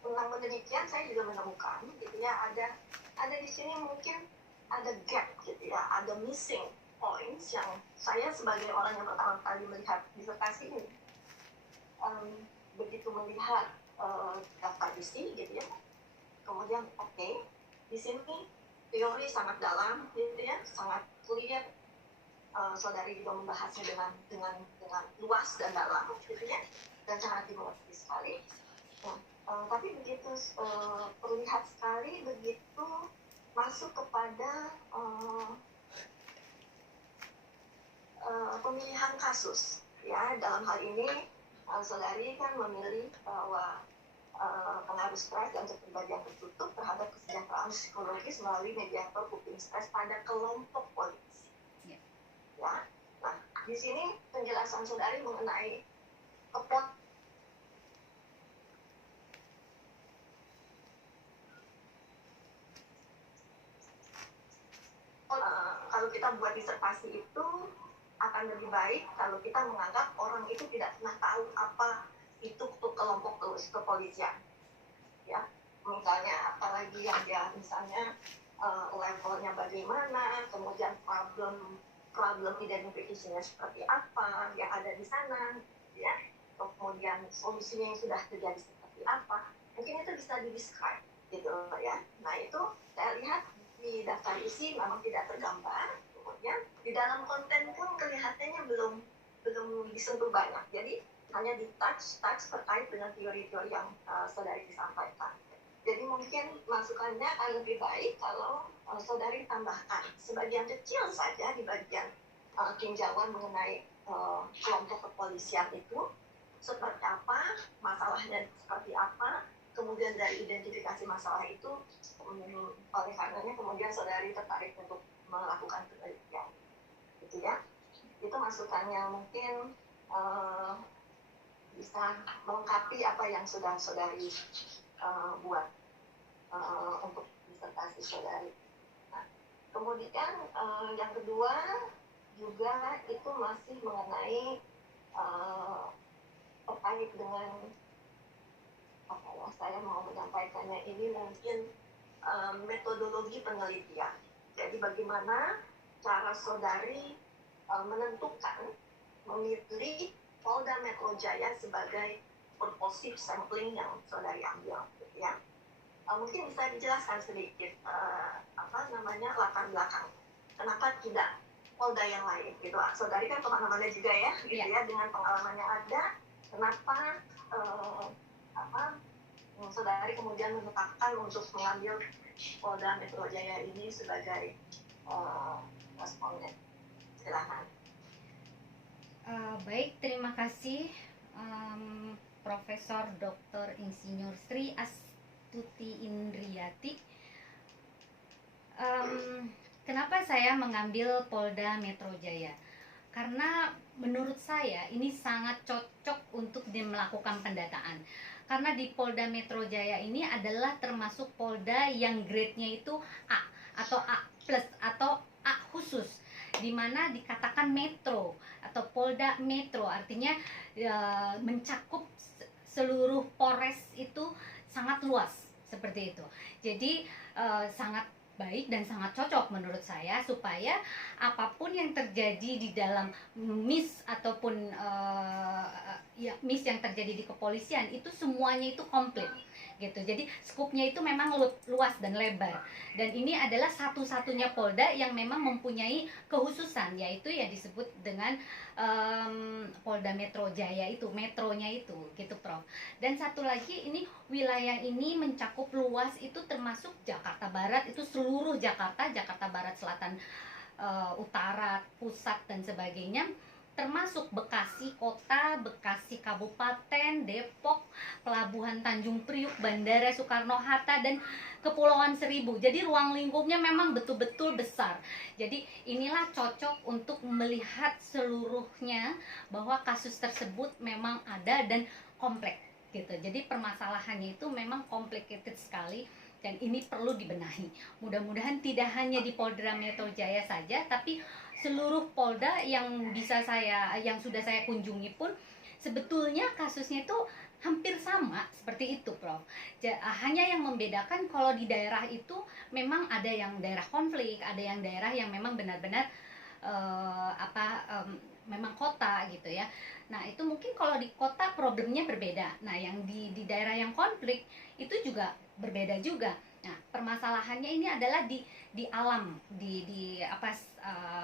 namun demikian saya juga menemukan, gitu ya, ada di sini mungkin ada gap, gitu ya, ada missing points yang saya sebagai orang yang pertama kali melihat disertasi ini, begitu melihat daftar isi, gitu ya, kemudian di sini teori sangat dalam, gitu ya, sangat clear. Saudari juga membahasnya dengan luas dan dalam, gitu ya, dan sangat dimengerti sekali. Tapi begitu terlihat sekali begitu masuk kepada pemilihan kasus, ya. Dalam hal ini saudari kan memilih bahwa pengaruh stres dan kepribadian tertutup terhadap kesejahteraan psikologis melalui mediator coping stress pada kelompok polisi. Ya. Nah, di sini penjelasan saudari mengenai kalau kita buat disertasi itu akan lebih baik kalau kita menganggap orang itu tidak pernah tahu apa itu kelompok kepolisian, ya. Misalnya apalagi yang dia misalnya levelnya bagaimana, kemudian problem identifikasinya seperti apa yang ada di sana, ya. Kemudian solusinya yang sudah terjadi seperti apa, mungkin itu bisa di-describe, gitu ya. Nah, itu saya lihat di daftar isi memang tidak tergambar, kemudian di dalam konten pun kelihatannya belum disentuh banyak, jadi hanya di touch terkait dengan teori-teori yang saudari disampaikan. Jadi mungkin masukannya akan lebih baik kalau saudari tambahkan sebagian kecil saja di bagian tinjauan mengenai kelompok kepolisian itu seperti apa, masalahnya seperti apa, kemudian dari identifikasi masalah itu, oleh karenanya kemudian saudari tertarik untuk melakukan penelitian, gitu ya. Itu masukannya mungkin bisa melengkapi apa yang sudah saudari buat untuk disertasi saudari. Nah, kemudian yang kedua juga itu masih mengenai terkait dengan apa ya, saya mau menyampaikannya ini mungkin metodologi penelitian. Jadi bagaimana cara saudari menentukan memilih Polda Metro Jaya sebagai purposive sampling yang saudari ambil, gitu ya. Mungkin bisa dijelaskan sedikit latar belakang kenapa tidak Polda yang lain, gitu. Saudari kan kemana-mana juga ya, gitu ya, dengan pengalaman yang ada, kenapa saudari kemudian menetapkan untuk mengambil Polda Metro Jaya ini sebagai responden. Silakan. Baik, terima kasih Profesor Dr. Insinyur Sri Astuti Indriati. Kenapa saya mengambil Polda Metro Jaya? Karena menurut saya ini sangat cocok untuk melakukan pendataan. Karena di Polda Metro Jaya ini adalah termasuk Polda yang grade-nya itu A atau A+ atau A khusus, di mana dikatakan metro atau Polda Metro, artinya mencakup seluruh Polres itu sangat luas seperti itu. Jadi sangat baik dan sangat cocok menurut saya, supaya apapun yang terjadi di dalam miss ataupun miss yang terjadi di kepolisian itu semuanya itu komplit gitu. Jadi skupnya itu memang luas dan lebar, dan ini adalah satu-satunya Polda yang memang mempunyai kekhususan, yaitu yang disebut dengan Polda Metro Jaya itu, metronya itu gitu, Prof. Dan satu lagi, ini wilayah ini mencakup luas, itu termasuk Jakarta Barat, itu seluruh Jakarta Barat, Selatan, Utara, Pusat dan sebagainya. termasuk Bekasi Kota, Bekasi Kabupaten, Depok, Pelabuhan Tanjung Priuk, Bandara Soekarno-Hatta, dan Kepulauan Seribu. Jadi ruang lingkupnya memang betul-betul besar. Jadi inilah cocok untuk melihat seluruhnya bahwa kasus tersebut memang ada dan kompleks gitu. Jadi permasalahannya itu memang complicated sekali dan ini perlu dibenahi. Mudah-mudahan tidak hanya di Polda Metro Jaya saja, tapi seluruh polda yang sudah saya kunjungi pun sebetulnya kasusnya itu hampir sama seperti itu, Prof. Hanya yang membedakan kalau di daerah itu memang ada yang daerah konflik, ada yang daerah yang memang benar-benar memang kota gitu ya. Nah itu mungkin kalau di kota problemnya berbeda. Nah yang di daerah yang konflik itu juga berbeda juga. Nah permasalahannya ini adalah di alam,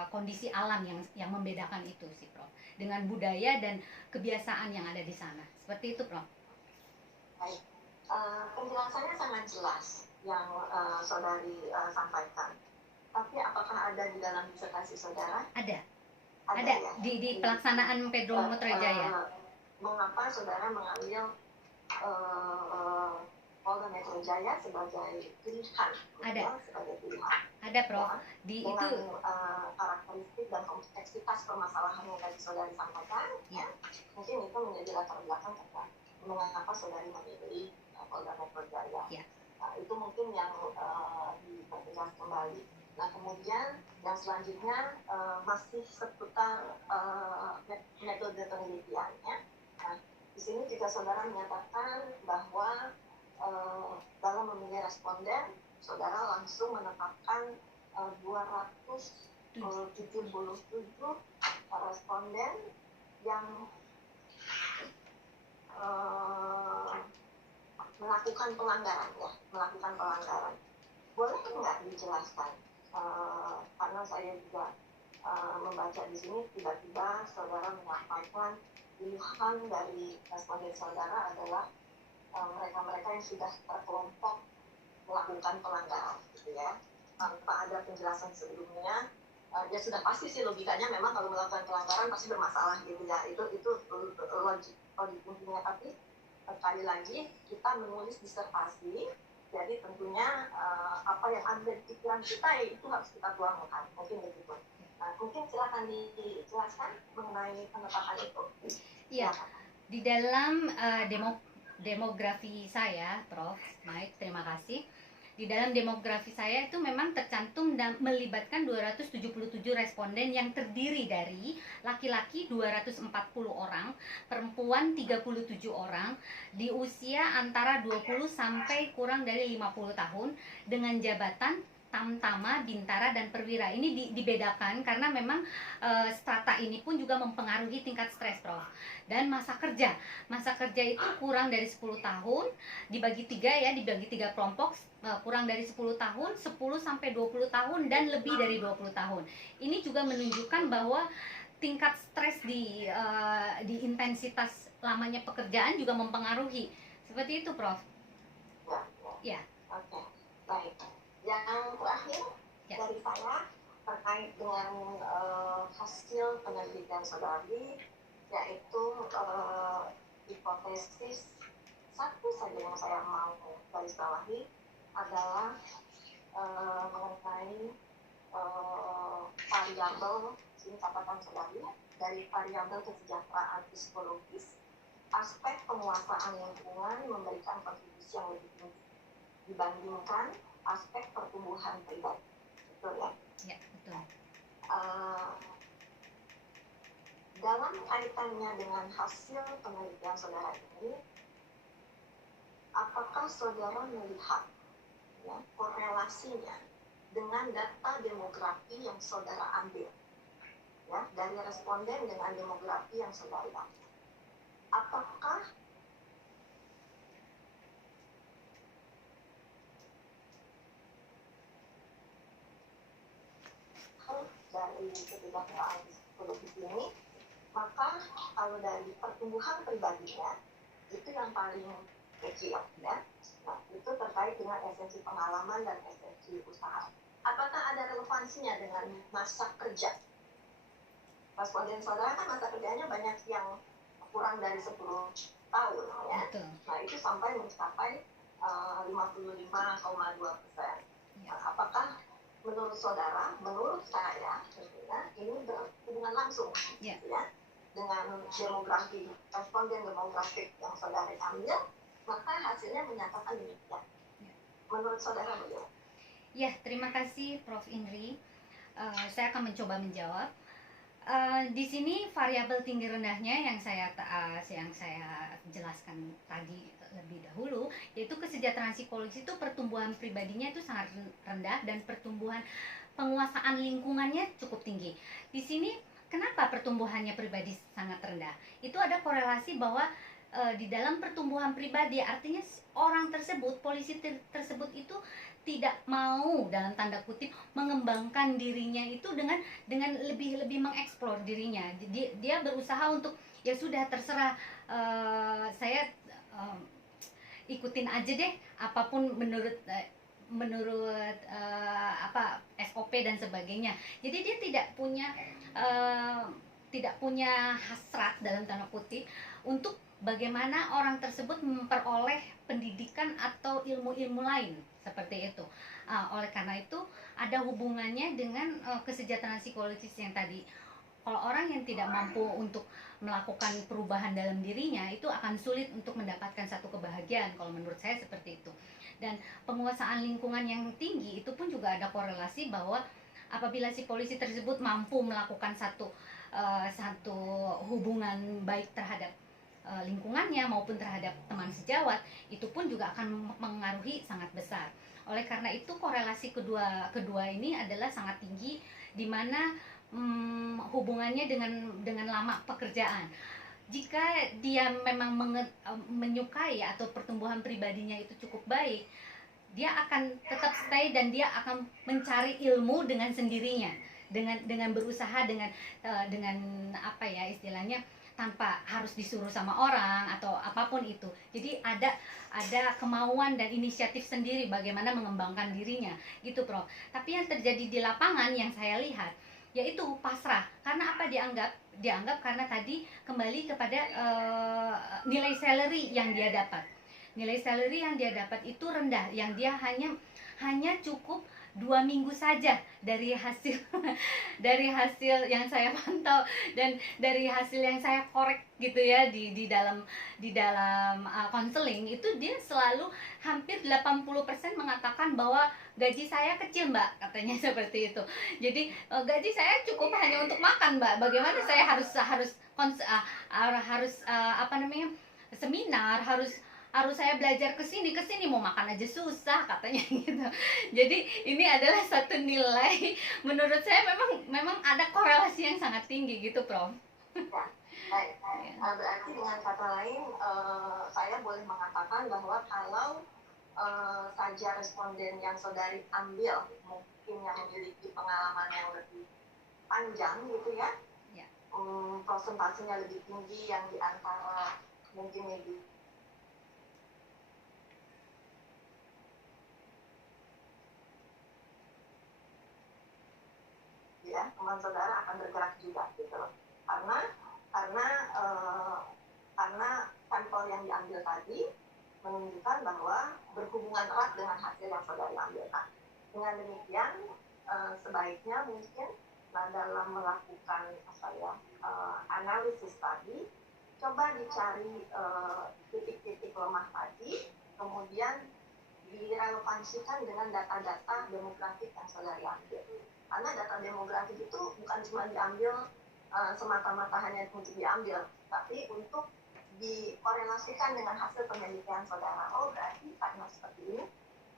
kondisi alam yang membedakan itu sih, Prof. Dengan budaya dan kebiasaan yang ada di sana. Seperti itu, Prof. Baik, penjelasannya sangat jelas yang saudari sampaikan. Tapi apakah ada di dalam disertasi saudara? Ada ya? di pelaksanaan Pedro Metro Jaya. Mengapa saudara mengambil Polda Metro Jaya sebagai pilihan? Ada. Sebagai pilihan. Ada, Prof. Ya, dengan karakteristik dan kompleksitas permasalahan yang tadi saudari sampaikan, ya. Mungkin itu menjadi latar belakang mengapa saudari memilih Polda Metro Jaya. Ya. Itu mungkin yang dipertegas kembali. Nah kemudian yang selanjutnya masih seputar metode penelitiannya. Nah di sini juga saudara menyatakan bahwa dalam memilih responden, saudara langsung menetapkan 277 responden yang melakukan pelanggaran. Boleh nggak dijelaskan? Karena saya juga membaca di sini tiba-tiba saudara menyampaikan pilihan dari responden saudara adalah mereka-mereka yang sudah terkelompok melakukan pelanggaran, gitu ya, tanpa ada penjelasan sebelumnya. Ya sudah pasti sih logikanya memang kalau melakukan pelanggaran pasti bermasalah gitu ya, itu logik intinya. Tapi sekali lagi kita menulis disertasi. Jadi tentunya apa yang ada di pikiran kita itu harus kita tuangkan, mungkin begitu. Nah, mungkin silakan dijelaskan mengenai penetapan itu. Iya, di dalam demografi saya, Prof. Mike, terima kasih. Di dalam demografi saya itu memang tercantum dan melibatkan 277 responden yang terdiri dari laki-laki 240 orang, perempuan 37 orang, di usia antara 20 sampai kurang dari 50 tahun, dengan jabatan Tamtama, Bintara, dan Perwira. Ini dibedakan karena memang strata ini pun juga mempengaruhi tingkat stres, Prof. Dan masa kerja itu kurang dari 10 tahun, dibagi 3 kelompok, kurang dari 10 tahun, 10 sampai 20 tahun, dan lebih dari 20 tahun. Ini juga menunjukkan bahwa tingkat stres di intensitas lamanya pekerjaan juga mempengaruhi. Seperti itu, Prof. Ya. Oke, baik. Yang terakhir dari saya terkait dengan hasil penelitian saudari, yaitu hipotesis satu saja yang saya mau garis bawahi adalah mengenai variabel, sini catatan saudari, dari variabel kesejahteraan psikologis, aspek penguasaan lingkungan memberikan kontribusi yang lebih tinggi dibandingkan aspek pertumbuhan pribadi, betul ya? Ya, betul. Dalam kaitannya dengan hasil penelitian saudara ini, apakah saudara melihat ya, korelasinya dengan data demografi yang saudara ambil, ya, dari responden dengan demografi yang saudara ambil? Apakah dari kesejahteraan psikologis ini, maka kalau dari pertumbuhan pribadinya itu yang paling kecil, ya. Nah, itu terkait dengan esensi pengalaman dan esensi usaha. Apakah ada relevansinya dengan masa kerja? responden saudara kan masa kerjanya banyak yang kurang dari 10 tahun ya. Betul. Nah itu sampai mencapai 55,2%. Ya. Apakah menurut saudara, menurut saya tentunya ini berhubungan langsung Ya. ya dengan demografi, responden demografik yang saudara ambil, maka hasilnya menyatakan demikian. Ya. Menurut saudara bagaimana? Ya, terima kasih Prof. Indri. Saya akan mencoba menjawab. Di sini variabel tinggi rendahnya yang saya jelaskan tadi lebih dahulu, yaitu kesejahteraan psikologis itu pertumbuhan pribadinya itu sangat rendah dan pertumbuhan penguasaan lingkungannya cukup tinggi. Di sini kenapa pertumbuhannya pribadi sangat rendah? Itu ada korelasi bahwa di dalam pertumbuhan pribadi, artinya orang tersebut, polisi tersebut itu tidak mau dalam tanda kutip mengembangkan dirinya itu dengan lebih mengeksplor dirinya. Dia berusaha untuk ya sudah terserah, saya ikutin aja deh apapun menurut SOP dan sebagainya. Jadi dia tidak punya hasrat dalam tanda kutip untuk bagaimana orang tersebut memperoleh pendidikan atau ilmu-ilmu lain seperti itu. Oleh karena itu ada hubungannya dengan kesejahteraan psikologis yang tadi. Kalau orang yang tidak mampu untuk melakukan perubahan dalam dirinya, itu akan sulit untuk mendapatkan satu kebahagiaan. Kalau menurut saya seperti itu. Dan penguasaan lingkungan yang tinggi itu pun juga ada korelasi bahwa apabila si polisi tersebut mampu melakukan satu hubungan baik terhadap lingkungannya maupun terhadap teman sejawat, itu pun juga akan mengaruhi sangat besar. Oleh karena itu korelasi kedua ini adalah sangat tinggi, di mana hubungannya dengan lama pekerjaan. Jika dia memang menyukai atau pertumbuhan pribadinya itu cukup baik, dia akan tetap stay dan dia akan mencari ilmu dengan sendirinya, dengan berusaha dengan apa ya istilahnya, tanpa harus disuruh sama orang atau apapun itu. Jadi ada kemauan dan inisiatif sendiri bagaimana mengembangkan dirinya gitu, Prof. Tapi yang terjadi di lapangan yang saya lihat yaitu pasrah. Karena apa dianggap karena tadi kembali kepada nilai salary yang dia dapat. Nilai salary yang dia dapat itu rendah, yang dia hanya cukup 2 minggu saja dari hasil yang saya pantau dan dari hasil yang saya korek gitu ya di dalam konseling itu, dia selalu hampir 80% mengatakan bahwa gaji saya kecil, Mbak, katanya seperti itu. Jadi gaji saya cukup hanya untuk makan, Mbak. Bagaimana saya harus seminar, harus saya belajar ke sini mau makan aja susah katanya gitu. Jadi ini adalah satu nilai menurut saya memang ada korelasi yang sangat tinggi gitu, Prof. Baik. Berarti dengan kata lain saya boleh mengatakan bahwa kalau saja responden yang saudari ambil mungkin yang memiliki pengalaman yang lebih panjang gitu ya, prosentasenya lebih tinggi yang di antara mungkin lebih ya, teman saudara akan bergerak juga gitu loh. Karena sampel yang diambil tadi menunjukkan bahwa berhubungan erat dengan hasil yang saudara ambil. Nah, dengan demikian sebaiknya mungkin dalam melakukan analisis tadi, coba dicari titik-titik lemah tadi, kemudian direlevansikan dengan data-data demografik yang saudara ambil. Karena data demografik itu bukan cuma diambil semata-mata hanya untuk diambil, tapi untuk dikorelasikan dengan hasil penelitian saudara. Oh, berarti karena seperti ini,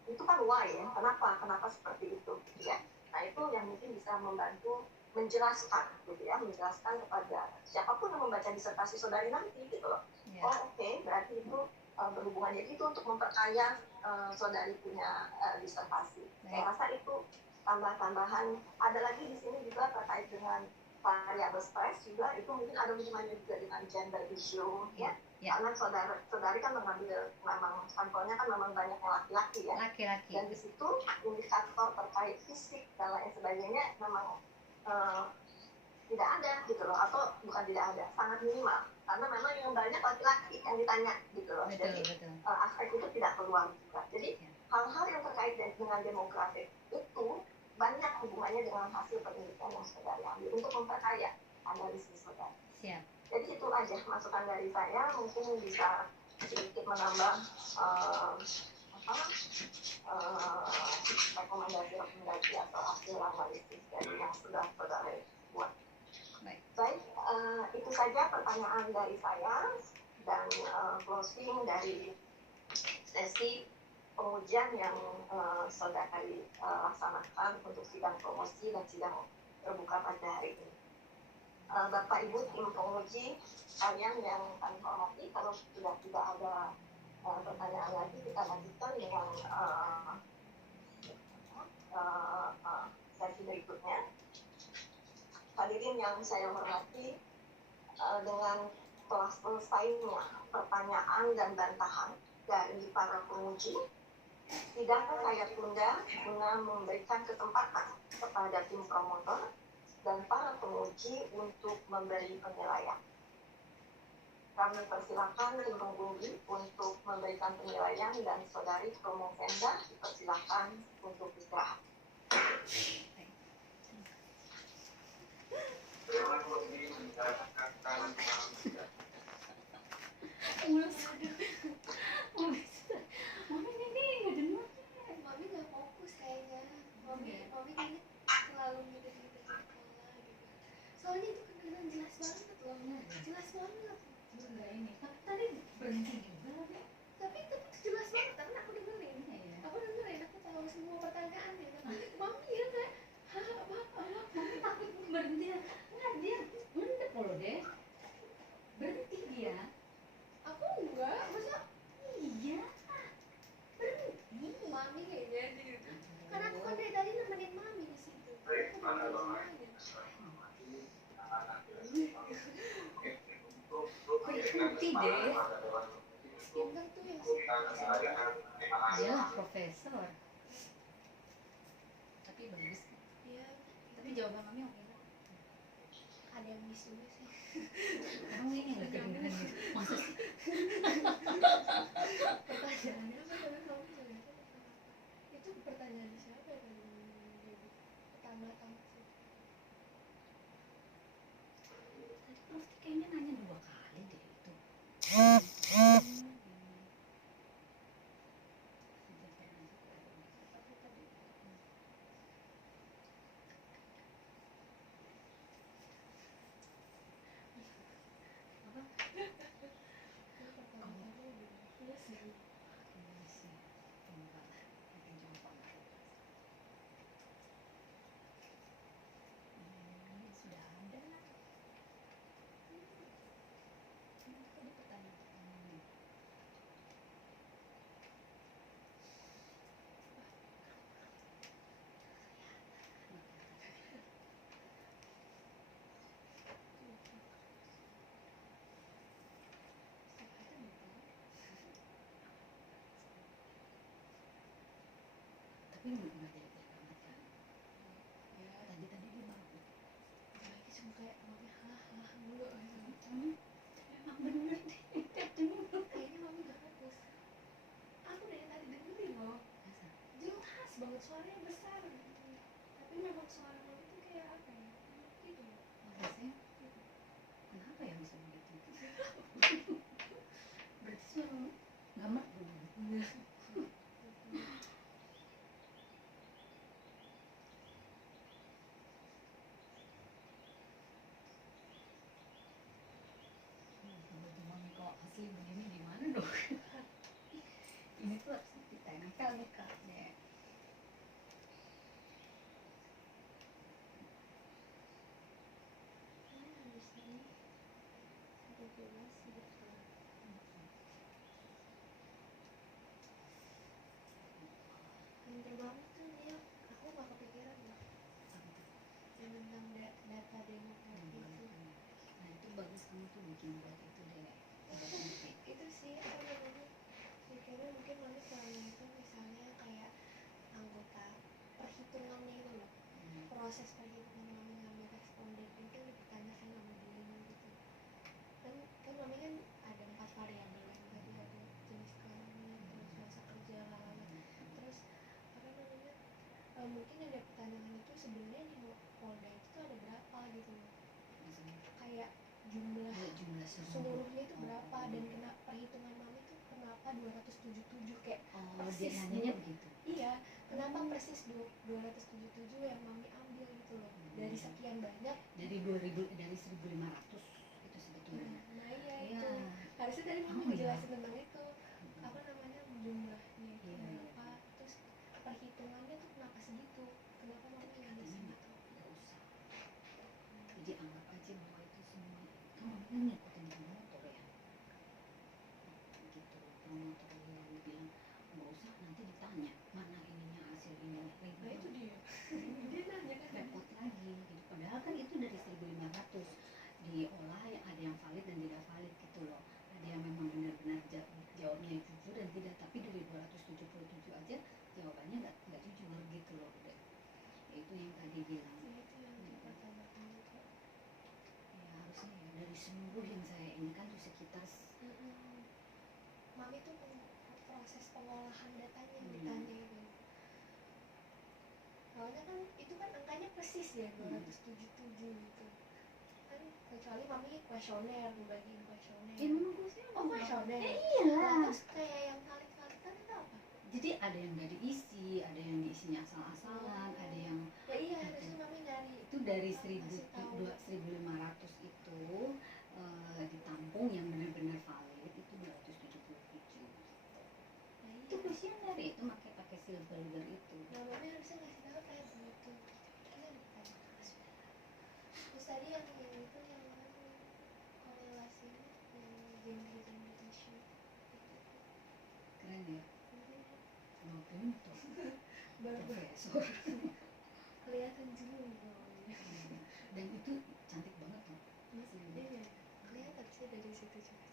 itu kan why ya, kenapa seperti itu, ya. Nah, itu yang mungkin bisa membantu menjelaskan, gitu ya, menjelaskan kepada siapapun yang membaca disertasi saudari nanti, gitu loh. Yeah. Oh, oke, berarti itu berhubungannya itu untuk memperkaya saudari punya disertasi. Saya rasa itu tambahan. Ada lagi di sini juga terkait dengan variabel stres juga, itu mungkin ada hubungannya juga dengan gender issue ya. Karena saudari kan mengambil memang sampelnya kan memang banyak laki-laki ya. Laki-laki. Dan di situ indikator terkait fisik dan lain sebagainya memang tidak ada gitu loh, atau bukan tidak ada, sangat minimal, karena memang yang banyak laki-laki yang ditanya gitu loh. Jadi aspek itu tidak keluar juga. Jadi hal-hal yang terkait dengan demografik itu banyak hubungannya dengan hasil penelitian yang saudara ambil untuk memperkaya analisis saudara. Jadi itu aja masukan dari saya, mungkin bisa sedikit menambah rekomendasi atau hasil analisis dari yang sudah saudara buat. Baik, itu saja pertanyaan dari saya, dan closing dari sesi pengujian yang saudara laksanakan untuk sidang promosi dan sidang terbuka pada hari ini. Bapak Ibu tim penguji kalian yang kami hormati, kalau sudah tidak ada pertanyaan lagi, kita lanjutkan dengan sesi berikutnya. Hadirin yang saya hormati, dengan telah selesainya pertanyaan dan bantahan dari para penguji, sidang saya tunda guna memberikan kesempatan kepada tim promotor dan para penguji untuk memberi penilaian. Kami persilakan tim penguji untuk memberikan penilaian, dan saudari Promovenda dipersilakan untuk istirahat. Mami nggak fokus kayaknya. Mami ini selalu gitu-gitu kepala gitu. Soalnya itu kedengeran jelas banget loh. Jelas banget. Enggak ini. Tadi berhenti juga. Tapi itu jelas banget karena aku dengerin. Aku tahu semua pertanyaannya. Mami ya kan? Mami takut berhenti. Enggak, dia mendep loh deh. Berhenti dia. Aku enggak, masa Iya. berhenti? Mami kayaknya gitu. Karena aku kan dari tadi nemenin Mami di situ. Aku dengerin semuanya. Berhenti deh. Pinter tuh yang Dia lah profesor. Tapi bagus. Iya, Tapi jawaban Mami oke kan? ada yang miss juga sih. Kamu ini nggak kedengeran gitu. Masa sih? Pertanyaannya apa tadi kamu bilang? Itu pertanyaan siapa yang pertama-tama sih? Tadi Prof kayaknya nanya 2 kali deh itu. Sudah ada. Tadi pertanyaan. Tapi nggak jadi banget kan? Tadi dia bagus. Lagi cuma kayak Mami hah mulu. Emang bener deh. Kayaknya Mami gak fokus. Aku dari tadi dengerin loh. Jelas banget suaranya besar. Tapi memang suara Mami tuh kayak apa ya? Gitu. Masa sih? Kenapa ya bisa begitu? Berarti suara nggak merdu. Mami kok asli begini gimana dong? Ini tuh harus ditempel nih Kak deh. Habis ini 17 gitu. Pinter banget tuh dia. Aku gak kepikiran loh. Yang tentang data demografi itu. Nah itu bagus kamu tuh bikin buat itu deh. Itu sih apa namanya, pikirnya mungkin Mami selama itu misalnya kayak anggota perhitungannya itu loh, proses perhitungan Mami ngambil responden itu mungkin ada pertanyaan itu sebenarnya di Polda itu tuh ada berapa gitu loh, kayak jumlah jumlah seluruhnya itu berapa dan kena perhitungan mami tuh kenapa 277 kayak dia persis nanyanya begitu. iya kenapa persis 277 yang mami ambil gitu loh dari sekian banyak Dari 2000 dari 1500 itu sebetulnya. nah iya Iya. itu harusnya tadi mami Oh, iya. jelasin tentang itu apa namanya jumlahnya itu Iya, iya. berapa terus perhitungannya tuh kenapa segitu kenapa mami Tapi ngambil katanya segitu nggak usah. Jadi anggap aja bahwa itu semua kamu ini ngikutin promotor ya. Gitu. Promotor yang bilang nggak usah nanti ditanya mana ininya hasil ininya. nah itu dia dia nanya kan Repot lagi gitu. Padahal kan itu dari 1500 diolah yang ada yang valid dan tidak valid gitu loh. Ada yang memang benar-benar jawabnya jujur dan tidak, tapi dari 277 aja jawabannya nggak jujur gitu loh. Udah. Ya, itu yang tadi bilang. nah itu yang kita tanyakan juga Ya harusnya ya dari seluruh yang saya ini kan tuh sekitar mami tuh proses pengolahan datanya yang Hmm. ditanya itu soalnya kan itu kan angkanya persis ya 277 gitu kan kecuali mami kuesioner ngebagiin kuesioner ya memang gue sih oh kuesioner iyalah. terus kayak yang valid-valid kan itu apa? Jadi ada yang nggak diisi, ada yang diisinya asal-asalan, ada yang Ya iya harusnya mami nyari itu dari Kasih tahu. 1500 itu ditampung yang benar-benar valid itu 277. nah Itu iya kuesioner itu pakai silver itu. nah mami harusnya ngasih tahu kayak begitu kita ditanya terus tadi yang itu yang mana korelasinya yang gender issue Keren ya, mau pintu baru profesor. kelihatan juga Dan itu cantik banget loh. iya kelihatan sih dari situ juga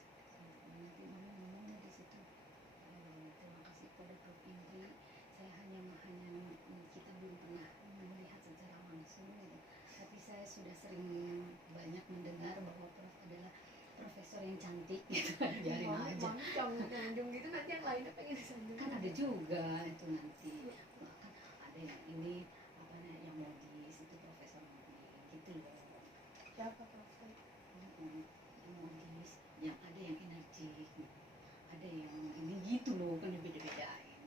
Nanti mama ngomongnya di situ. Terima kasih pada Prof. Indri. Saya hanya kita belum pernah melihat secara langsung, gitu. Tapi saya sudah sering banyak mendengar bahwa Prof adalah profesor yang cantik. Gitu. Biarin aja. mami jangan nyanjung gitu nanti yang lainnya pengen disanjung Kan ada juga itu nanti. Bahkan ada yang ini apa namanya yang modis itu profesor modis gitu loh. siapa profesor Yang modis, yang ada yang energik, ada yang ini gitu loh, kan beda-bedain.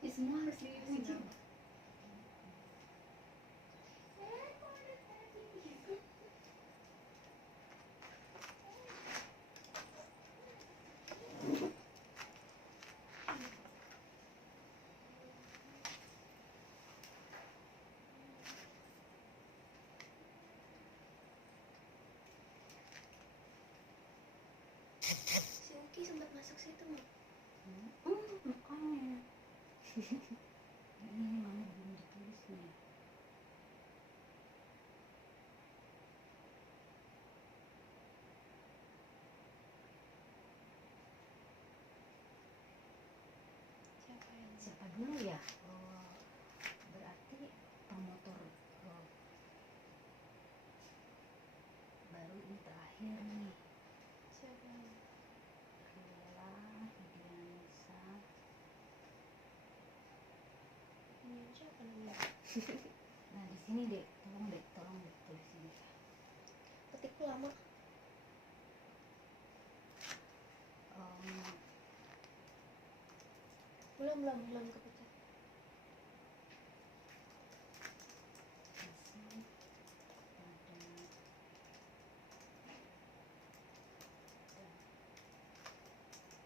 Ya semua harus diuji. si Uki sempat masuk situ mah Makanya. Ini mama belum ditulis nih. siapa yang Siapa dulu ya? Berarti promotor baru ini terakhir nih. siapa yang Adalah Diansa. ini siapa namanya Nah di sini deh, tolong deh tulis ini. ketikku lama belum kepencet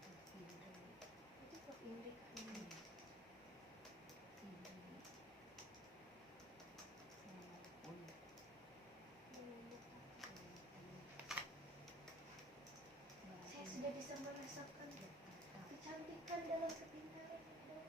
Masih ada itu Prof Indri kan ini saya sudah bisa merasakan kecantikan dalam kepintaran Anda.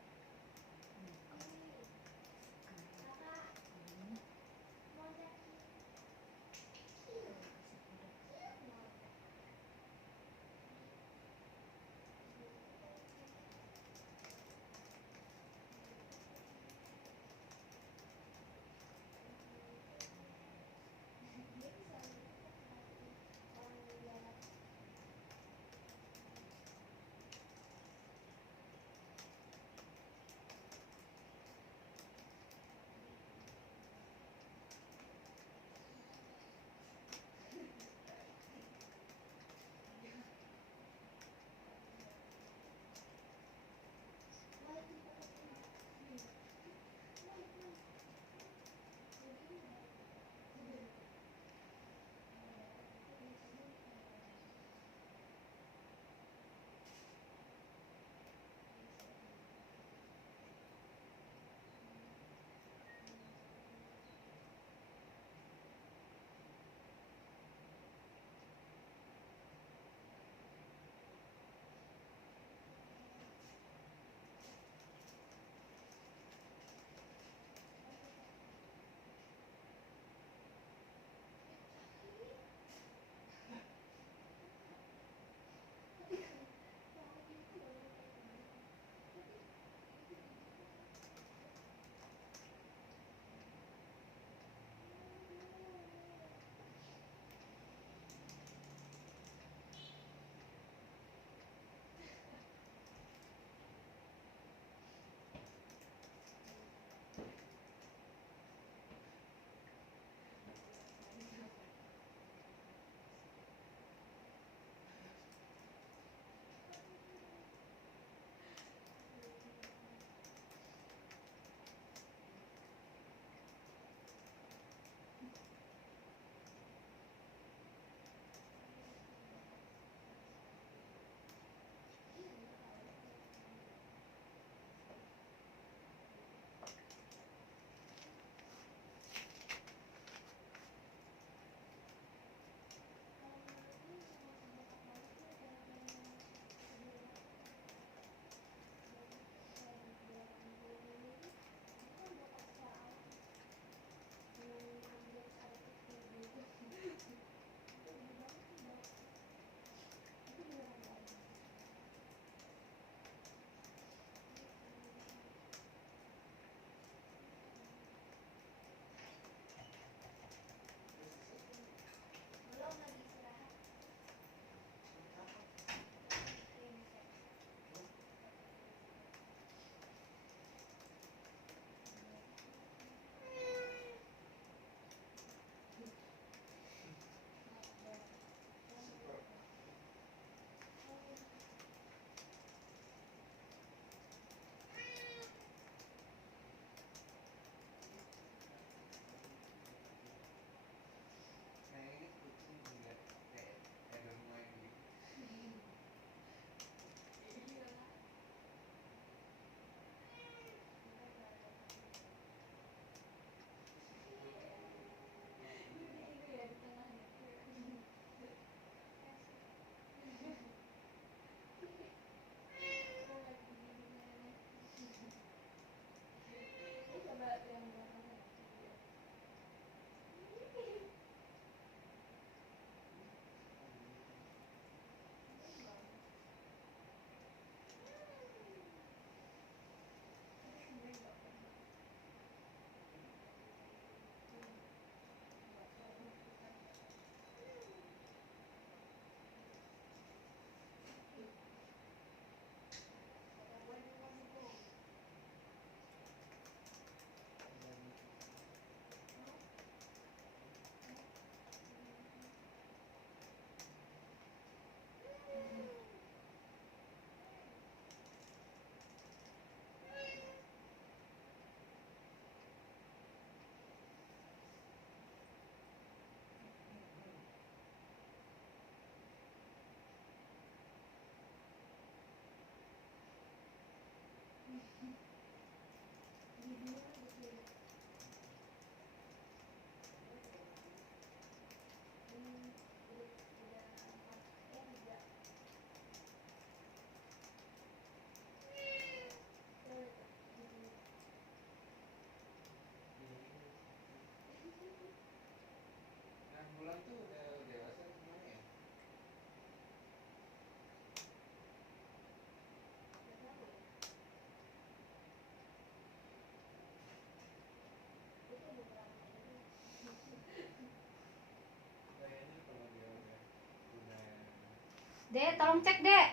Dek, tolong cek, Dek.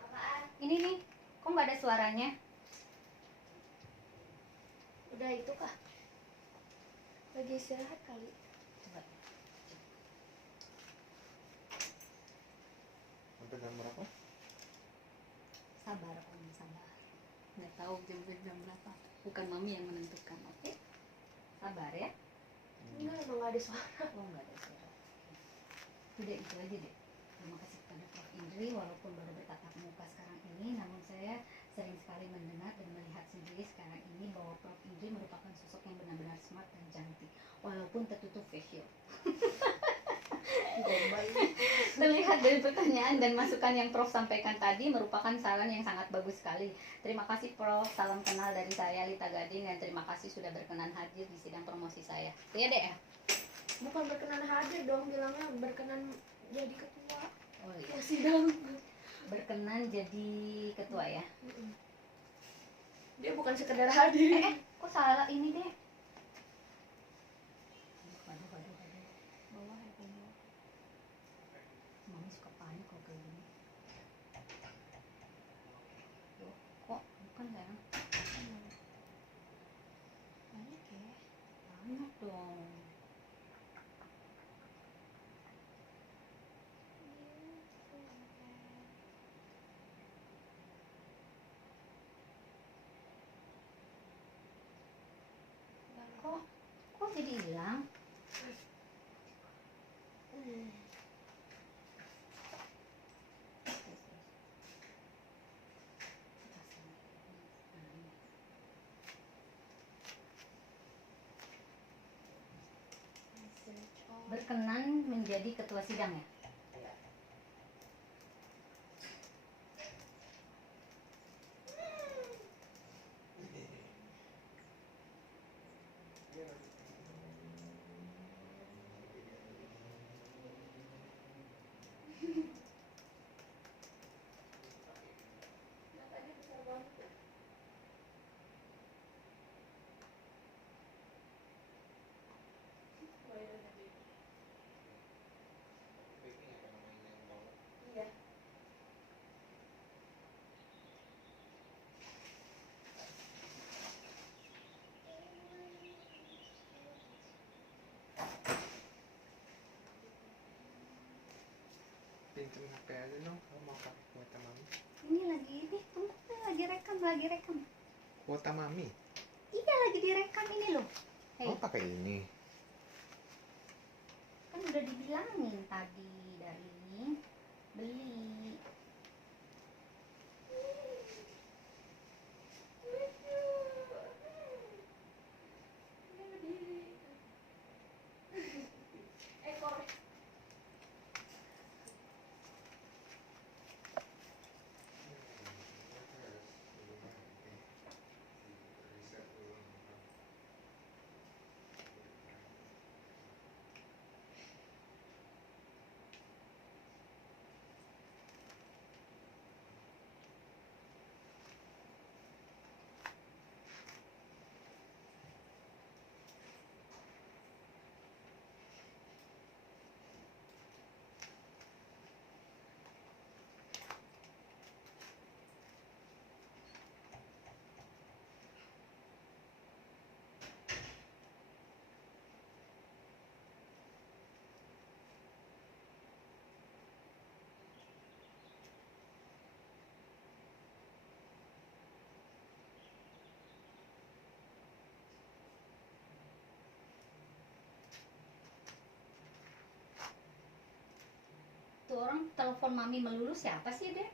Apaan? Ini nih, kok nggak ada suaranya? Udah itu kah? Lagi istirahat kali. Coba. Sampai jam berapa? Sabar, Om, sabar. Nggak tahu jam berapa. Bukan Mami yang menentukan, oke? Sabar ya. Enggak, emang gak ada suara. Oh, nggak ada suara. Udah itu aja deh. Terima kasih kepada Prof. Indri, walaupun baru bertatap muka sekarang ini, namun saya sering sekali mendengar dan melihat sendiri sekarang ini bahwa Prof. Indri merupakan sosok yang benar-benar smart dan cantik, walaupun tertutup facial. Terlihat dari pertanyaan dan masukan yang Prof sampaikan tadi merupakan saran yang sangat bagus sekali. Terima kasih Prof. Salam kenal dari saya Lita Gading, dan terima kasih sudah berkenan hadir di sidang promosi saya. Iya deh ya. Bukan berkenan hadir dong, bilangnya berkenan jadi ketua. Oh iya. Ya sidang. Berkenan jadi ketua ya. Dia bukan sekedar hadir. Kok salah ini deh? Waduh. Bawah ya, bawah. Mami suka panik kalau kayak gini. Loh, kok bukan sayang? Banyak ya. Banyak dong. Kok jadi hilang? Berkenan menjadi ketua sidang ya? Pinjam HP aja dong, kamu mau pakai kuota mami? Ini tunggu, lagi rekam. Kuota mami? Iya, lagi direkam ini loh. Hei, Oh pakai ini? kan udah dibilangin tadi dari beli. Ekor. Tuh orang telepon Mami melulu siapa sih deh?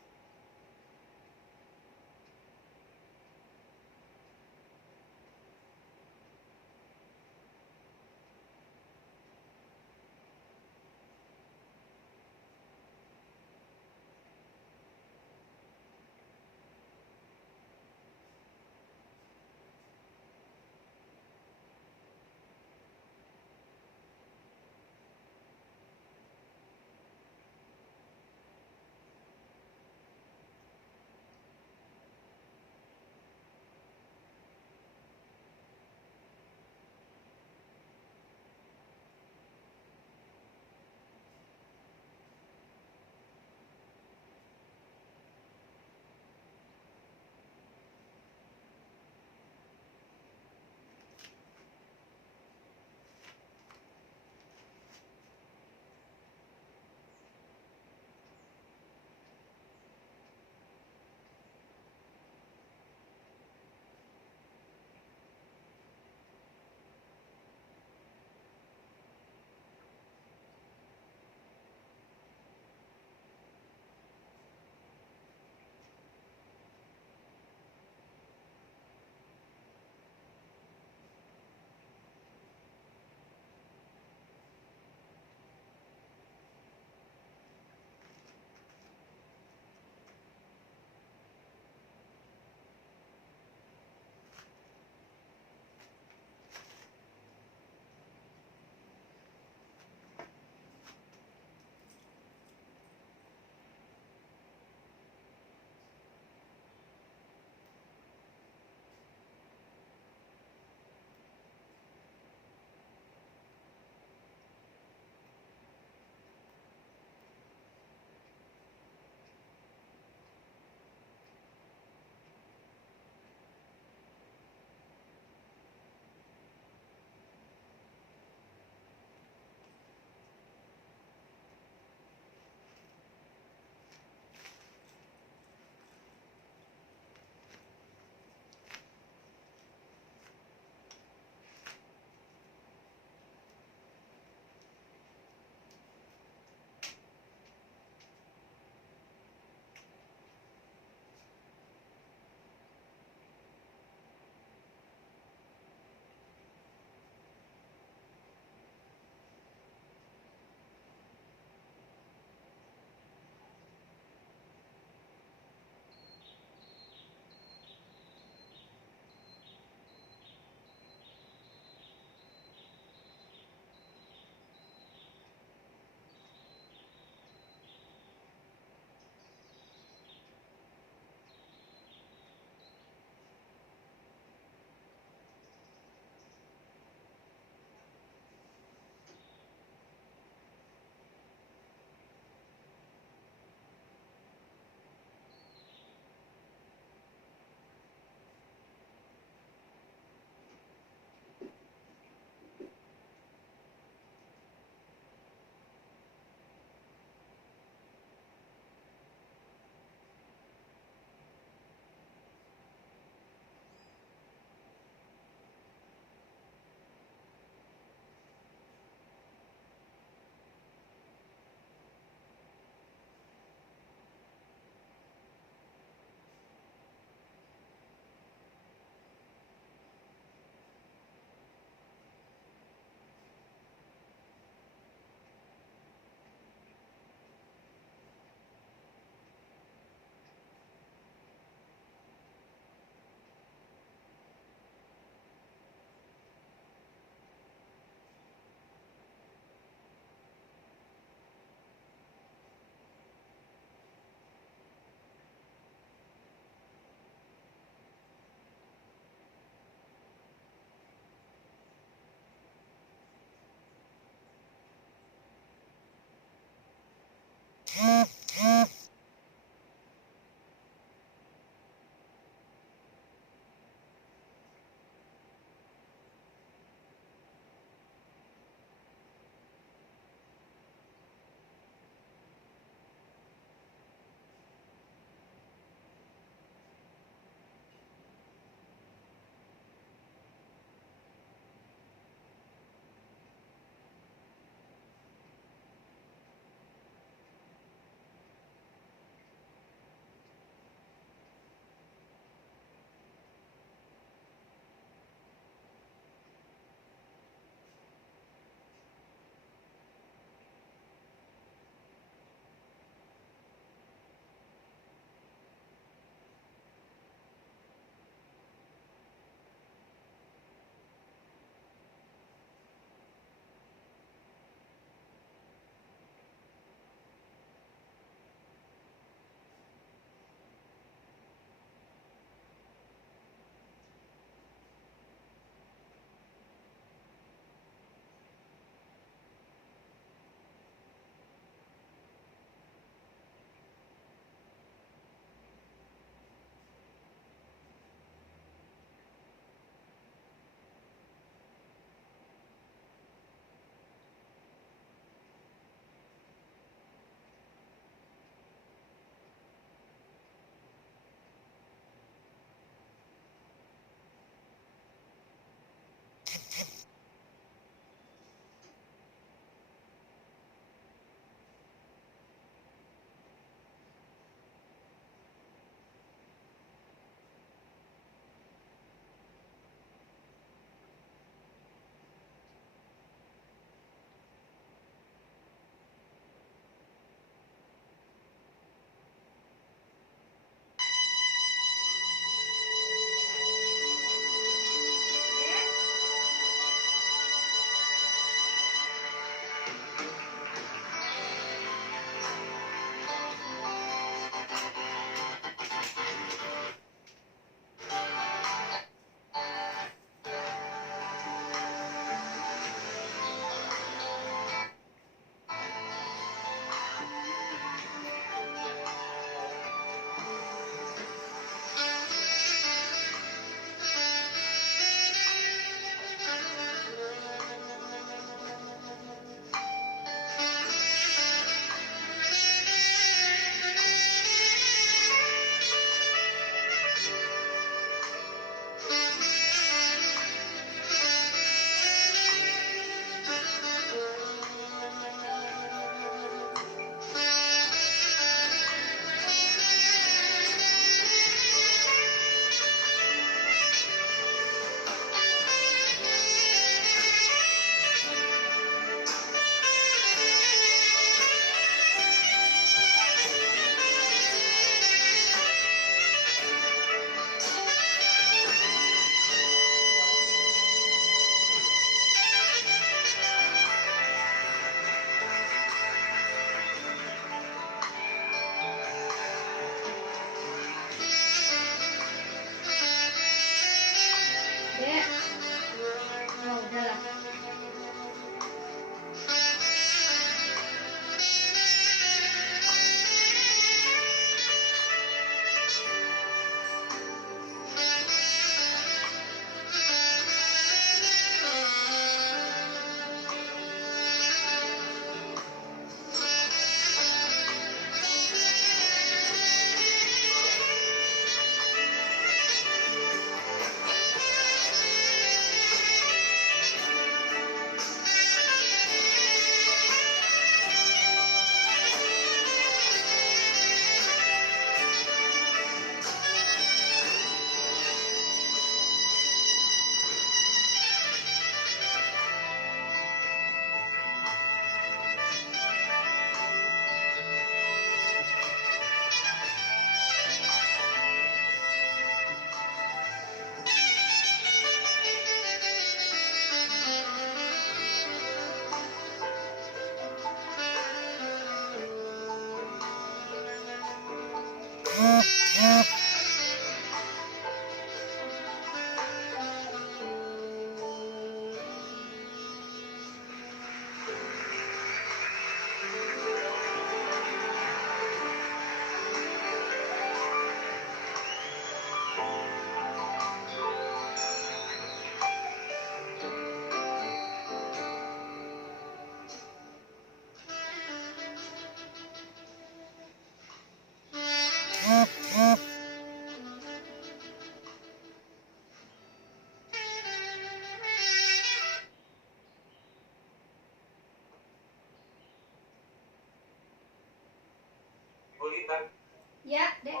Ya, Dek.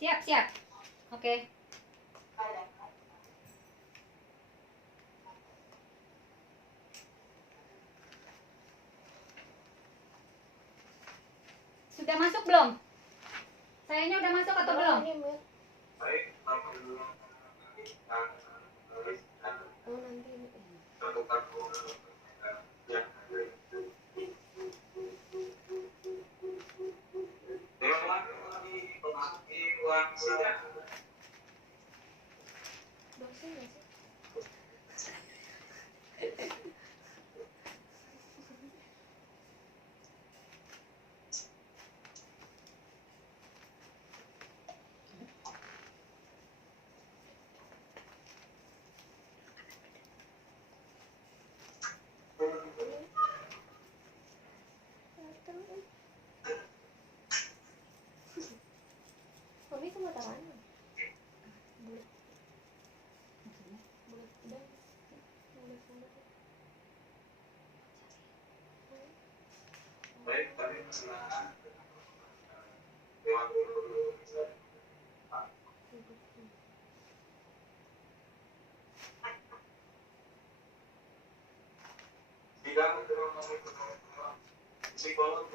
Siap. Oke. Sudah masuk belum? Sayanya udah masuk atau belum? Ini, Mbak. Oh, nanti ini. Dosen nggak sih? Mami sama tangannya. Bulat. Bulat. Udah. Bulat. Psikolog,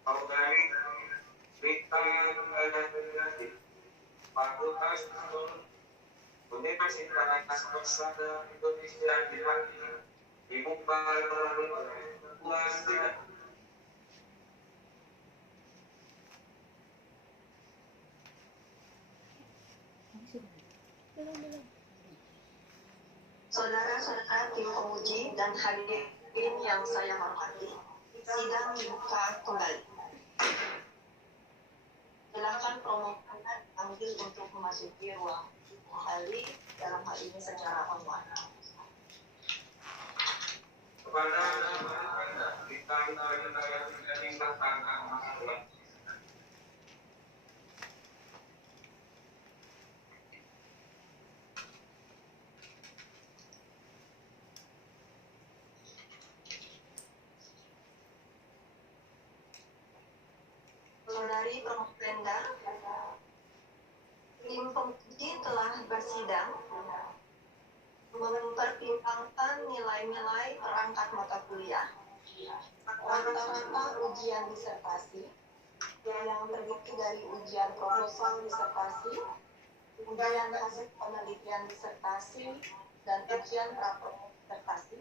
kalau dari cerita Fakultas Universitas Persada Indonesia dibuka oleh luas tidak. Belum. Saudara-saudara tim penguji dan hadirin yang saya hormati, sidang dibuka kembali. Silakan promotor dipanggil untuk memasuki ruang kembali, dalam hal ini secara online. Kepada kita tingkatkan masalah. Saudari Promoprenda, tim penguji telah bersidang mempertimbangkan nilai-nilai perangkat mata kuliah, rata-rata ujian disertasi, yang terdiri dari ujian proposal disertasi, ujian hasil penelitian disertasi, dan ujian rapor disertasi,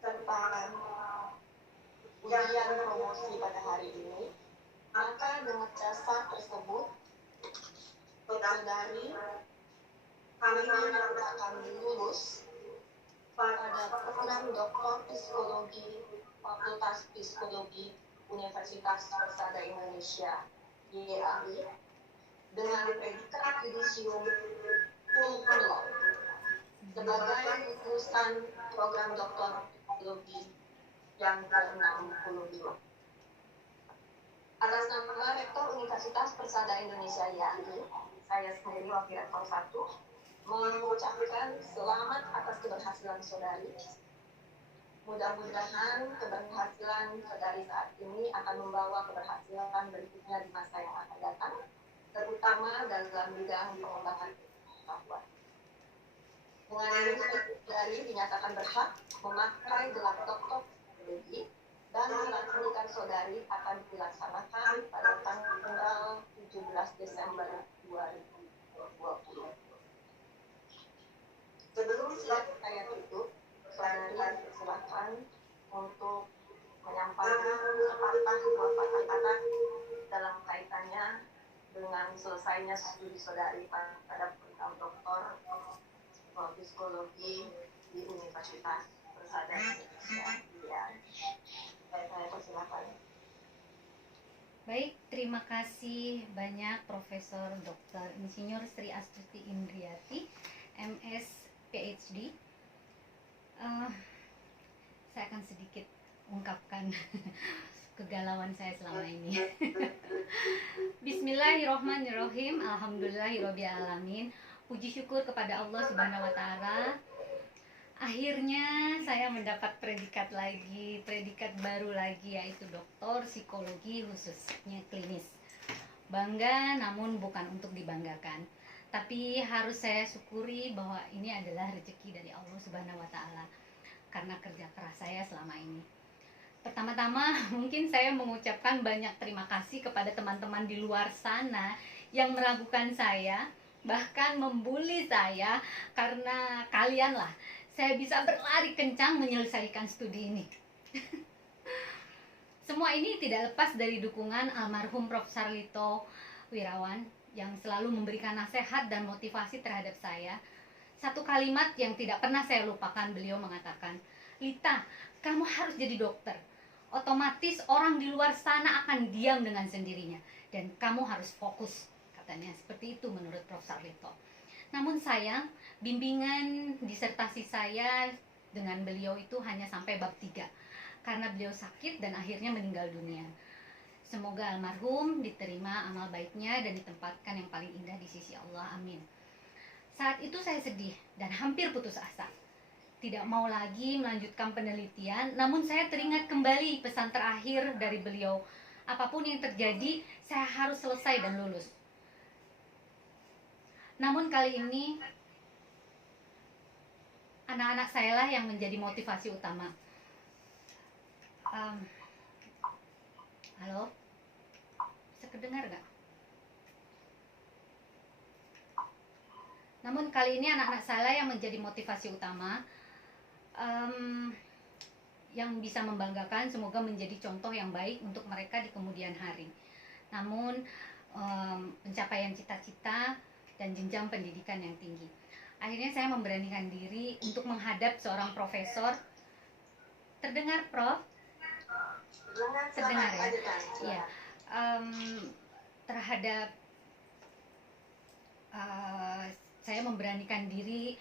serta ujian promosi pada hari ini. Maka dengan dasar tersebut, saudari kami menyatakan lulus pada program Doktor Psikologi Fakultas Psikologi Universitas Persada Indonesia YAI dengan predikat yudisium cum laude sebagai lulusan program Doktor Psikologi yang ke-65. Atas nama Rektor Universitas Persada Indonesia YAI, saya sendiri Wakil Rektor 1, mengucapkan selamat atas keberhasilan saudari. Mudah-mudahan keberhasilan saudari saat ini akan membawa keberhasilan berikutnya di masa yang akan datang, terutama dalam bidang pengembangan pengetahuan. Dengan ini, saudari dinyatakan berhak memakai gelar doktor psikologi dan pelantikan saudari akan dilaksanakan pada tanggal 17 Desember 2020. Sebelum saya tutup, saudari silakan untuk menyampaikan sepatah dua patah selesainya studi saudari pada program doktor psikologi di Universitas Persada Indonesia. Ya, saya persilakan. Baik, terima kasih banyak Profesor Dr. Insinyur Sri Astuti Indriati, MS PhD. Saya akan sedikit ungkapkan kegalauan saya selama ini. Bismillahirrohmanirrohim. Alhamdulillahirobbilalamin. Puji syukur kepada Allah Subhanahu wa Ta'ala. Akhirnya saya mendapat predikat lagi, predikat baru lagi, yaitu doktor psikologi khususnya klinis. Bangga namun bukan untuk dibanggakan, tapi harus saya syukuri bahwa ini adalah rezeki dari Allah Subhanahu wa Ta'ala karena kerja keras saya selama ini. Pertama-tama mungkin saya mengucapkan banyak terima kasih kepada teman-teman di luar sana yang meragukan saya, bahkan membuli saya, karena kalian lah saya bisa berlari kencang menyelesaikan studi ini. Semua ini tidak lepas dari dukungan almarhum Prof. Sarlito Wirawan yang selalu memberikan nasihat dan motivasi terhadap saya. Satu kalimat yang tidak pernah saya lupakan, beliau mengatakan, "Lita, kamu harus jadi dokter. Otomatis orang di luar sana akan diam dengan sendirinya. Dan kamu harus fokus," katanya. Seperti itu menurut Prof. Sarlito. Namun sayang, bimbingan disertasi saya dengan beliau itu hanya sampai bab 3 karena beliau sakit dan akhirnya meninggal dunia. Semoga almarhum diterima amal baiknya dan ditempatkan yang paling indah di sisi Allah. Amin. Saat itu saya sedih dan hampir putus asa. Tidak mau lagi melanjutkan penelitian, namun saya teringat kembali pesan terakhir dari beliau. Apapun yang terjadi, saya harus selesai dan lulus. Namun kali ini anak-anak saya lah yang menjadi motivasi utama. Halo? Bisa kedengar gak? Namun kali ini anak-anak saya yang menjadi motivasi utama, yang bisa membanggakan, semoga menjadi contoh yang baik untuk mereka di kemudian hari. Namun pencapaian cita-cita dan jenjang pendidikan yang tinggi. Akhirnya saya memberanikan diri untuk menghadap seorang profesor. Terdengar, Prof? Terdengar ya? Iya. Terhadap saya memberanikan diri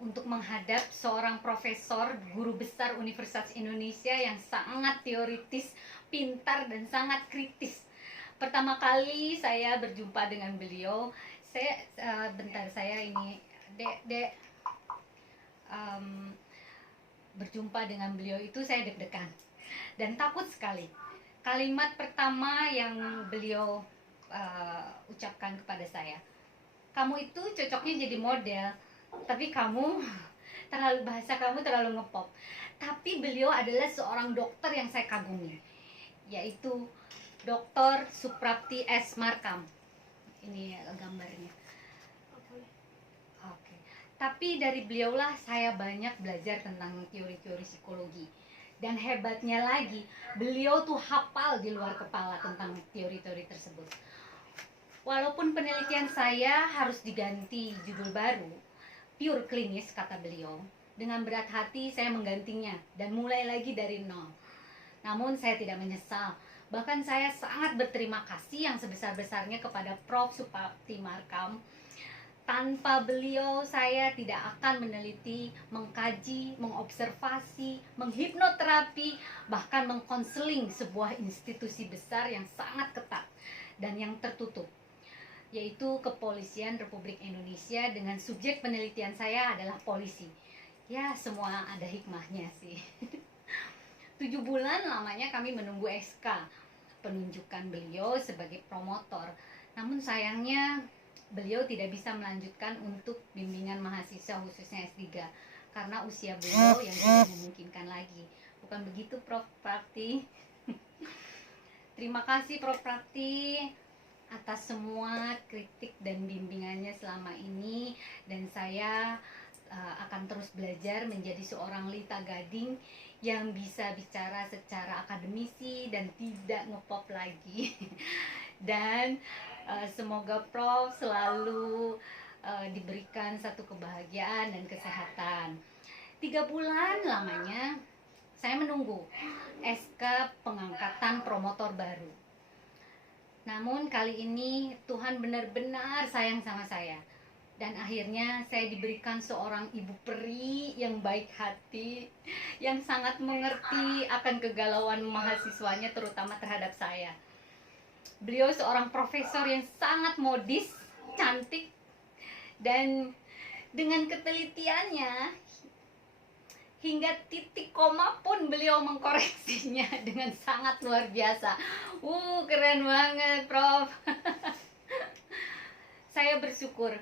untuk menghadap seorang profesor, guru besar Universitas Indonesia yang sangat teoritis, pintar, dan sangat kritis. Pertama kali saya berjumpa dengan beliau, berjumpa dengan beliau itu saya deg-degan dan takut sekali. Kalimat pertama yang beliau ucapkan kepada saya, "Kamu itu cocoknya jadi model, tapi bahasa kamu terlalu ngepop." Tapi beliau adalah seorang dokter yang saya kagumi, yaitu Dr. Suprapti S. Markam. Ini gambarnya. Oke. Tapi dari beliaulah saya banyak belajar tentang teori-teori psikologi. Dan hebatnya lagi, beliau tuh hafal di luar kepala tentang teori-teori tersebut. Walaupun penelitian saya harus diganti judul baru, pure klinis kata beliau, dengan berat hati saya menggantinya dan mulai lagi dari nol. Namun saya tidak menyesal. Bahkan saya sangat berterima kasih yang sebesar-besarnya kepada Prof. Suprapti Markam. Tanpa beliau saya tidak akan meneliti, mengkaji, mengobservasi, menghipnoterapi, bahkan mengkonseling sebuah institusi besar yang sangat ketat dan yang tertutup, yaitu Kepolisian Republik Indonesia, dengan subjek penelitian saya adalah polisi. Ya, semua ada hikmahnya sih. 7 bulan lamanya kami menunggu SK penunjukan beliau sebagai promotor. Namun sayangnya beliau tidak bisa melanjutkan untuk bimbingan mahasiswa khususnya S3 karena usia beliau yang tidak memungkinkan lagi. Bukan begitu, Prof. Prati? Terima kasih Prof. Prati atas semua kritik dan bimbingannya selama ini, dan saya akan terus belajar menjadi seorang Lita Gading yang bisa bicara secara akademisi dan tidak ngepop lagi. Dan Semoga Prof selalu diberikan satu kebahagiaan dan kesehatan. 3 bulan lamanya saya menunggu SK pengangkatan promotor baru. Namun kali ini Tuhan benar-benar sayang sama saya. Dan akhirnya saya diberikan seorang ibu peri yang baik hati, yang sangat mengerti akan kegalauan mahasiswanya terutama terhadap saya. Beliau seorang profesor yang sangat modis, cantik, dan dengan ketelitiannya hingga titik koma pun beliau mengkoreksinya dengan sangat luar biasa. Keren banget, Prof. Saya bersyukur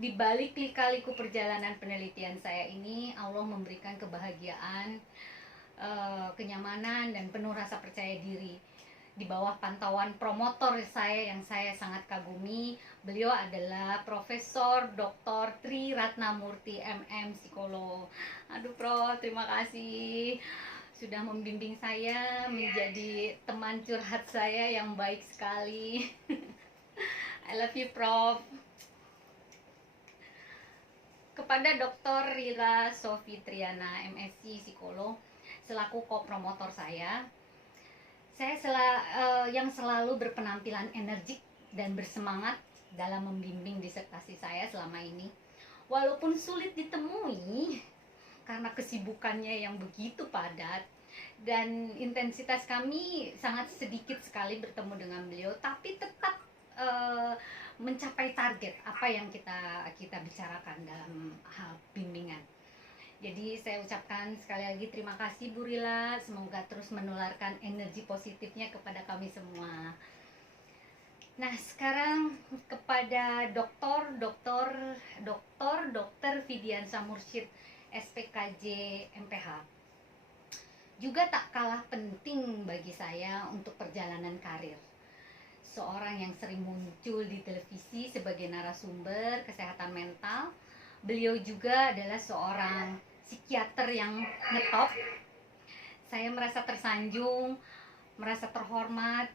di balik lika-liku perjalanan penelitian saya ini, Allah memberikan kebahagiaan, kenyamanan, dan penuh rasa percaya diri. Di bawah pantauan promotor saya yang saya sangat kagumi, beliau adalah Profesor Dr. Tri Ratnamurti MM Psikolog. Aduh Prof, terima kasih sudah membimbing saya menjadi teman curhat saya yang baik sekali. I love you Prof. Kepada Dr. Rira Sofitriana MSc Psikolog selaku co-promotor saya yang selalu berpenampilan energik dan bersemangat dalam membimbing disertasi saya selama ini. Walaupun sulit ditemui karena kesibukannya yang begitu padat dan intensitas kami sangat sedikit sekali bertemu dengan beliau, tapi tetap mencapai target apa yang kita bicarakan dalam hal bimbingan. Jadi saya ucapkan sekali lagi terima kasih Bu Rila, semoga terus menularkan energi positifnya kepada kami semua. Nah sekarang kepada Dr. Fidiansa Mursyid SPKJ MPH, juga tak kalah penting bagi saya untuk perjalanan karir. Seorang yang sering muncul di televisi sebagai narasumber kesehatan mental, beliau juga adalah seorang psikiater yang ngetop. Saya merasa tersanjung, merasa terhormat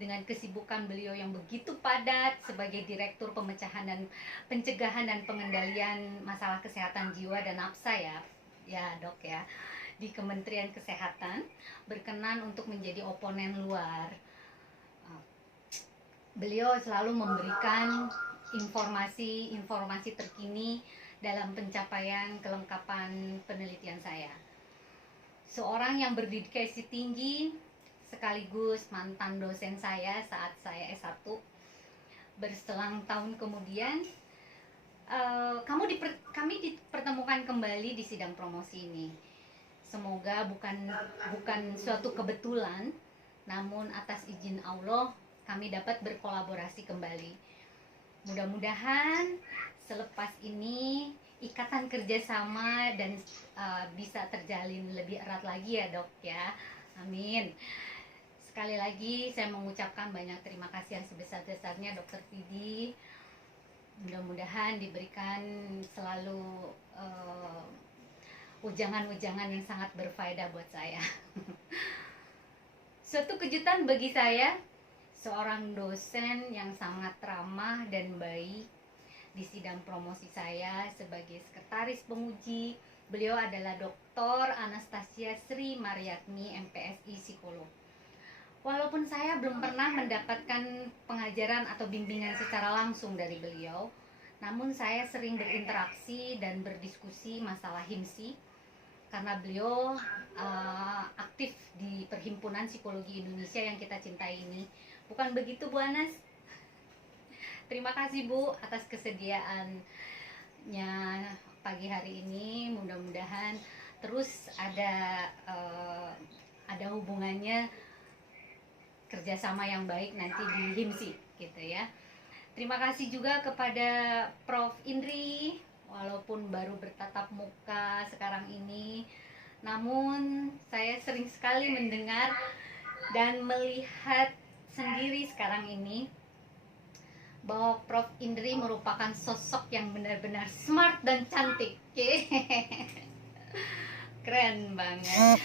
dengan kesibukan beliau yang begitu padat sebagai Direktur Pemecahan dan Pencegahan dan Pengendalian Masalah Kesehatan Jiwa dan Nafsa ya Dok ya, di Kementerian Kesehatan, berkenan untuk menjadi oponen luar. Beliau selalu memberikan informasi terkini dalam pencapaian kelengkapan penelitian saya. Seorang yang berdedikasi tinggi sekaligus mantan dosen saya saat saya S1. Berselang tahun kemudian kami dipertemukan kembali di sidang promosi ini. Semoga bukan suatu kebetulan, namun atas izin Allah kami dapat berkolaborasi kembali. Mudah-mudahan selepas ini ikatan kerjasama dan bisa terjalin lebih erat lagi ya Dok ya. Amin. Sekali lagi saya mengucapkan banyak terima kasih yang sebesar-besarnya Dr. Fidi. Mudah-mudahan diberikan selalu ujangan-ujangan yang sangat berfaedah buat saya. Suatu kejutan bagi saya, seorang dosen yang sangat ramah dan baik di sidang promosi saya sebagai sekretaris penguji. Beliau adalah Dr. Anastasia Sri Mariatmi MPSI Psikolog. Walaupun saya belum pernah mendapatkan pengajaran atau bimbingan secara langsung dari beliau, namun saya sering berinteraksi dan berdiskusi masalah HIMSI karena beliau aktif di Perhimpunan Psikologi Indonesia yang kita cintai ini. Bukan begitu Bu Anas? Terima kasih Bu atas kesediaannya pagi hari ini. Mudah-mudahan terus ada hubungannya kerjasama yang baik nanti di HIMSI gitu ya. Terima kasih juga kepada Prof. Indri, walaupun baru bertatap muka sekarang ini, namun saya sering sekali mendengar dan melihat sendiri sekarang ini bahwa Prof. Indri merupakan sosok yang benar-benar smart dan cantik. Keren banget.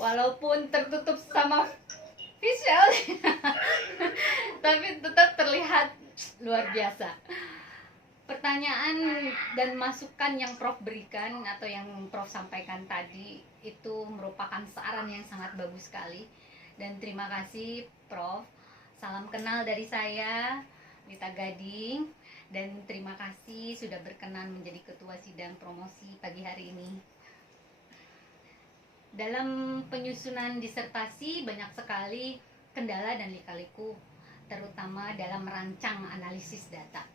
Walaupun tertutup sama visual tapi tetap terlihat luar biasa. Pertanyaan dan masukan yang Prof berikan atau yang Prof sampaikan tadi itu merupakan saran yang sangat bagus sekali. Dan terima kasih Prof. Salam kenal dari saya, Lita Gading. Dan terima kasih sudah berkenan menjadi ketua sidang promosi pagi hari ini. Dalam penyusunan disertasi banyak sekali kendala dan lika-liku, terutama dalam merancang analisis data.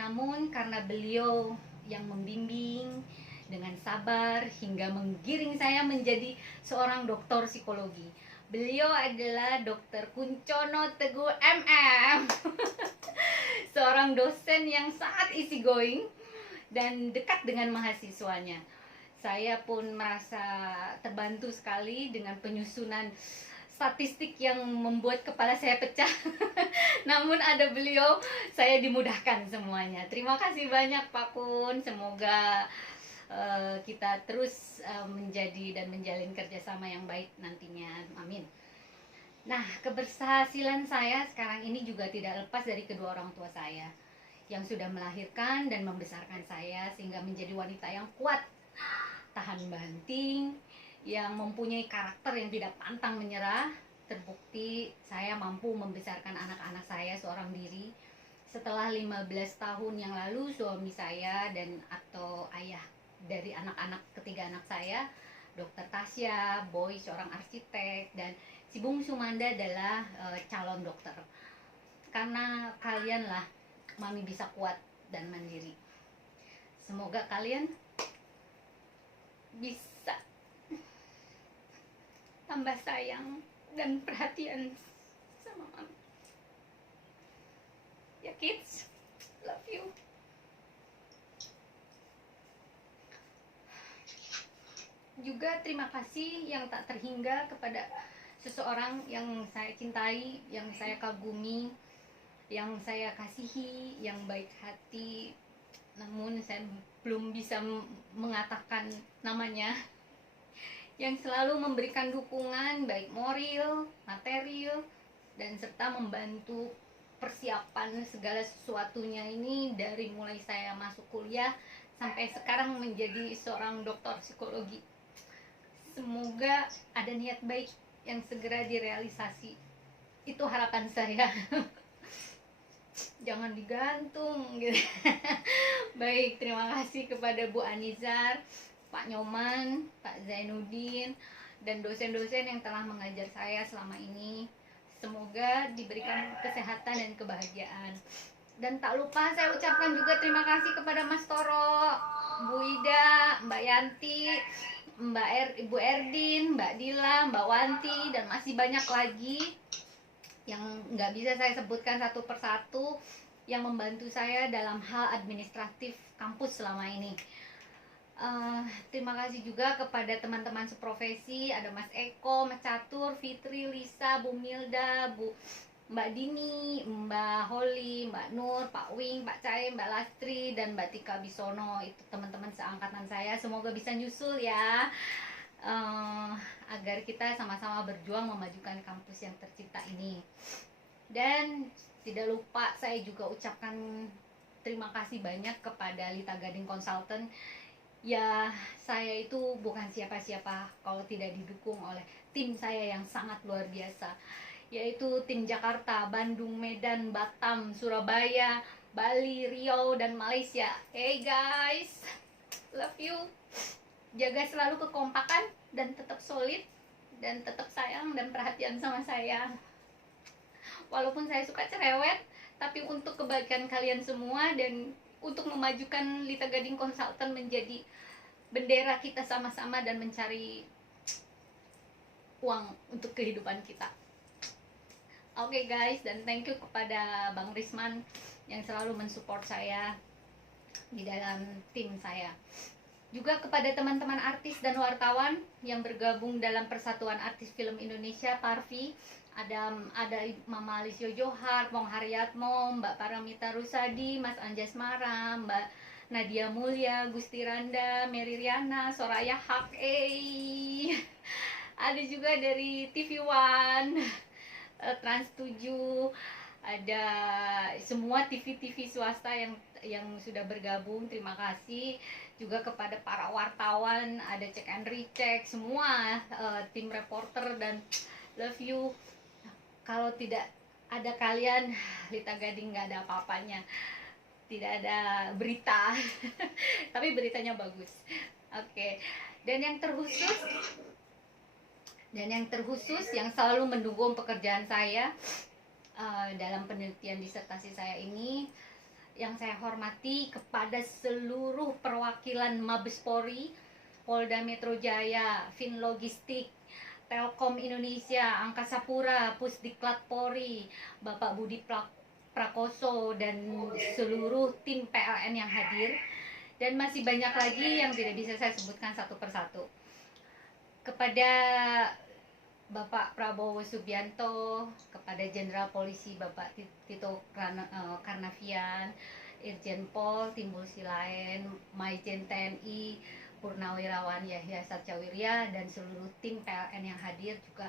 Namun karena beliau yang membimbing dengan sabar hingga menggiring saya menjadi seorang doktor psikologi. Beliau adalah Dr. Kuncono Teguh MM. Seorang dosen yang sangat easy going dan dekat dengan mahasiswanya. Saya pun merasa terbantu sekali dengan penyusunan statistik yang membuat kepala saya pecah. Namun ada beliau, saya dimudahkan semuanya. Terima kasih banyak Pak Kun. Semoga kita terus menjadi dan menjalin kerjasama yang baik nantinya. Amin. Nah, keberhasilan saya sekarang ini juga tidak lepas dari kedua orang tua saya yang sudah melahirkan dan membesarkan saya sehingga menjadi wanita yang kuat, tahan banting, yang mempunyai karakter yang tidak pantang menyerah. Terbukti saya mampu membesarkan anak-anak saya seorang diri. Setelah 15 tahun yang lalu suami saya dan atau ayah dari anak-anak ketiga anak saya, Dr. Tasya, Boy seorang arsitek, dan si bungsu Manda adalah calon dokter. Karena kalianlah mami bisa kuat dan mandiri. Semoga kalian bisa tambah sayang dan perhatian sama mami. Ya kids, love you. Juga terima kasih yang tak terhingga kepada seseorang yang saya cintai, yang saya kagumi, yang saya kasihi, yang baik hati. Namun saya belum bisa mengatakan namanya, yang selalu memberikan dukungan baik moral, material, dan serta membantu persiapan segala sesuatunya ini dari mulai saya masuk kuliah sampai sekarang menjadi seorang dokter psikologi. Semoga ada niat baik yang segera direalisasi. Itu harapan saya. Jangan digantung gitu. Baik, terima kasih kepada Bu Anizar, Pak Nyoman, Pak Zainuddin, dan dosen-dosen yang telah mengajar saya selama ini. Semoga diberikan kesehatan dan kebahagiaan. Dan tak lupa saya ucapkan juga terima kasih kepada Mas Toro, Bu Ida, Mbak Yanti, Ibu Erdin, Mbak Dila, Mbak Wanti, dan masih banyak lagi yang nggak bisa saya sebutkan satu persatu yang membantu saya dalam hal administratif kampus selama ini. Terima kasih juga kepada teman-teman seprofesi, ada Mas Eko, Mas Catur, Fitri, Lisa, Bu Milda, Mbak Dini, Mbak Holly, Mbak Nur, Pak Wing, Pak Cai, Mbak Lastri, dan Mbak Tika Bisono. Itu teman-teman seangkatan saya. Semoga bisa nyusul ya, agar kita sama-sama berjuang memajukan kampus yang tercinta ini. Dan tidak lupa saya juga ucapkan terima kasih banyak kepada Lita Gading Consultant. Ya, saya itu bukan siapa-siapa kalau tidak didukung oleh tim saya yang sangat luar biasa, yaitu tim Jakarta, Bandung, Medan, Batam, Surabaya, Bali, Riau, dan Malaysia. Hey guys, love you. Jaga selalu kekompakan dan tetap solid dan tetap sayang dan perhatian sama saya. Walaupun saya suka cerewet, tapi untuk kebaikan kalian semua dan untuk memajukan Lita Gading Consultant menjadi bendera kita sama-sama dan mencari uang untuk kehidupan kita. Oke guys, dan thank you kepada Bang Risman yang selalu mensupport saya di dalam tim saya. Juga kepada teman-teman artis dan wartawan yang bergabung dalam Persatuan Artis Film Indonesia, Parvi. Ada Mama Alisio Johar, Pong Haryatmo, Mbak Paramita Rusadi, Mas Anjas Mara, Mbak Nadia Mulya, Gusti Randa, Mary Riana, Soraya Hak, ada juga dari TV One, Trans 7, ada semua TV-TV swasta yang sudah bergabung. Terima kasih juga kepada para wartawan, ada Cek and Recheck, semua tim reporter, dan love you. Kalau tidak ada kalian, Lita Gading nggak ada apa-apanya, tidak ada berita. Tapi beritanya bagus. Oke. Dan yang terkhusus yang selalu mendukung pekerjaan saya dalam penelitian disertasi saya ini, yang saya hormati kepada seluruh perwakilan Mabes Polri, Polda Metro Jaya, Finlogistik, Telkom Indonesia, Angkasa Pura, Pusdiklat Polri, Bapak Budi Prakoso, dan seluruh tim PLN yang hadir, dan masih banyak lagi yang tidak bisa saya sebutkan satu persatu. Kepada Bapak Prabowo Subianto, kepada Jenderal Polisi Bapak Tito Karnavian, Irjen Pol Timbul Silain, Maijen TNI Purnawirawan Yahya Satcawirya, dan seluruh tim PLN yang hadir juga,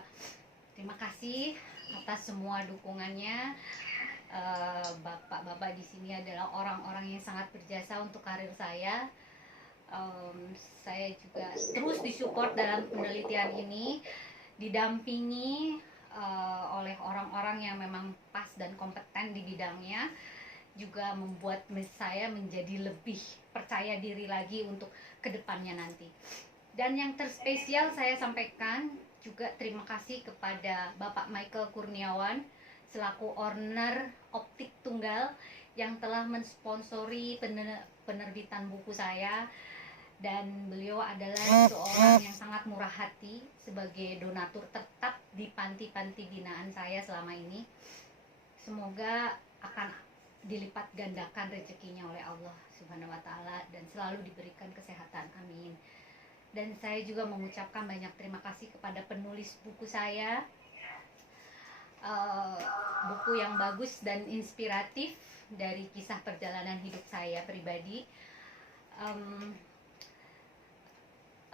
terima kasih atas semua dukungannya. Bapak-bapak di sini adalah orang-orang yang sangat berjasa untuk karir saya. Saya juga terus disupport dalam penelitian ini, didampingi oleh orang-orang yang memang pas dan kompeten di bidangnya, juga membuat saya menjadi lebih percaya diri lagi untuk kedepannya nanti. Dan yang terspesial saya sampaikan juga terima kasih kepada Bapak Michael Kurniawan selaku owner Optik Tunggal yang telah mensponsori penerbitan buku saya, dan beliau adalah seorang yang sangat murah hati sebagai donatur tetap di panti-panti binaan saya selama ini. Semoga akan dilipat gandakan rezekinya oleh Allah Subhanahu wa Ta'ala dan selalu diberikan kesehatan, amin. Dan saya juga mengucapkan banyak terima kasih kepada penulis buku saya, buku yang bagus dan inspiratif dari kisah perjalanan hidup saya pribadi.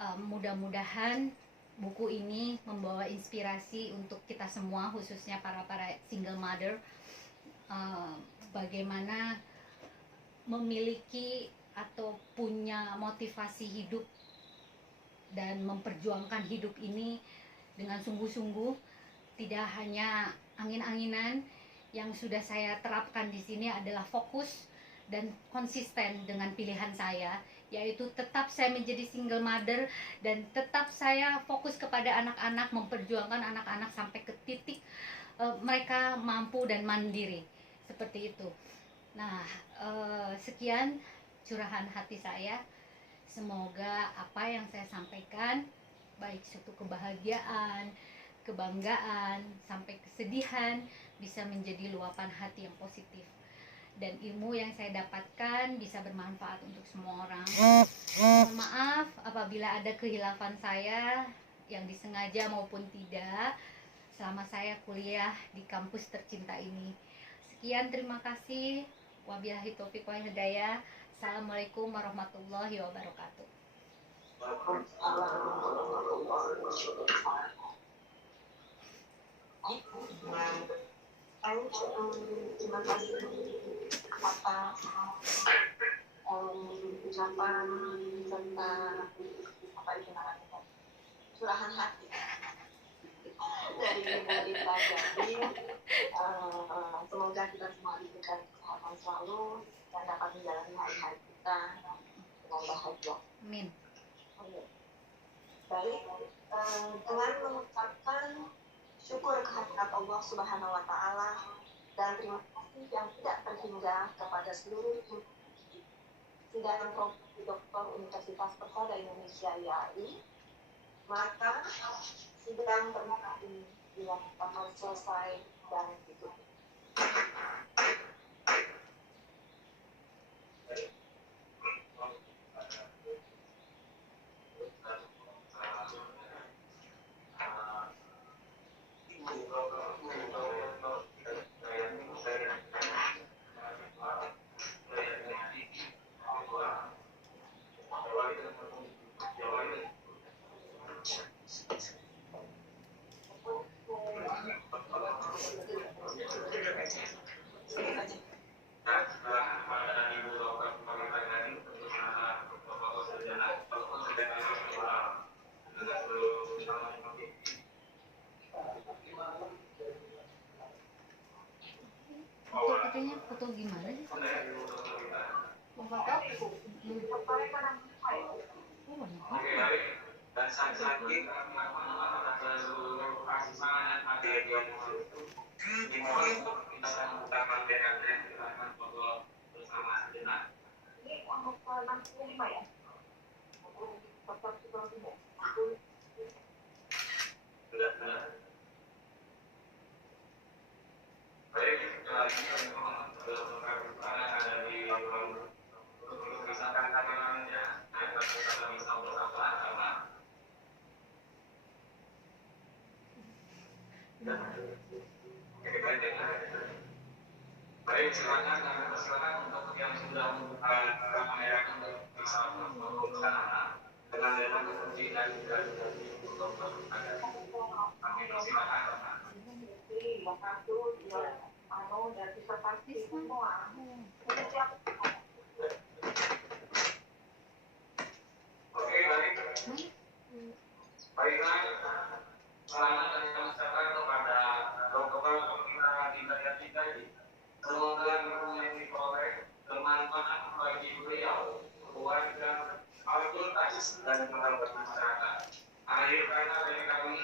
Mudah-mudahan buku ini membawa inspirasi untuk kita semua, khususnya para single mother, bagaimana memiliki atau punya motivasi hidup dan memperjuangkan hidup ini dengan sungguh-sungguh, tidak hanya angin-anginan. Yang sudah saya terapkan di sini adalah fokus dan konsisten dengan pilihan saya, yaitu tetap saya menjadi single mother dan tetap saya fokus kepada anak-anak, memperjuangkan anak-anak sampai ke titik mereka mampu dan mandiri, seperti itu. Nah, sekian curahan hati saya. Semoga apa yang saya sampaikan, baik suatu kebahagiaan, kebanggaan, sampai kesedihan, bisa menjadi luapan hati yang positif. Dan ilmu yang saya dapatkan bisa bermanfaat untuk semua orang. Mohon maaf apabila ada kehilafan saya yang disengaja maupun tidak selama saya kuliah di kampus tercinta ini. Sekian, terima kasih. Wabillahi taufiq wal hidayah. Assalamualaikum warahmatullahi wabarakatuh. Terima kasih atas ucapan serta apa itu namanya, curahan hati dari Ibu Lita Gading. Semoga kita semua diberikan kesehatan selalu dan dapat menjalani hari-hari kita dengan bahagia. Amin. Baik, dengan mengucapkan syukur kehadirat Allah Subhanahu wa Ta'ala dan terima kasih yang tidak terhingga kepada seluruh sidang Profesor Doktor Universitas Persada Indonesia YAI, maka sidang terbuka ini dinyatakan selesai dan ditutup. fotonya foto gimana sih? Foto fotonya kadang Oh, banyak Oke, banget. baik. Dan saking dimulai kita utama foto bersama sejenak. ini untuk 65 ya. Tetap seperti ini. Benar. Baik, ini memang ada di misalkan tangannya, kita bisa bersama-sama. Baik, silakan untuk yang sudah membuka kamera untuk bisa bersama dengan kunci dan untuk kami persilakan. Jadi, satu, dan disertasi semua. Jadi, siapa? Oke, baik. Baiklah, selamat kami ucapkan kepada Dr. Hidayat Hidayat. Semoga ilmu yang diperoleh bermanfaat bagi beliau, keluarga, fakultas, dan teman-teman masyarakat. Akhir kata dari kami,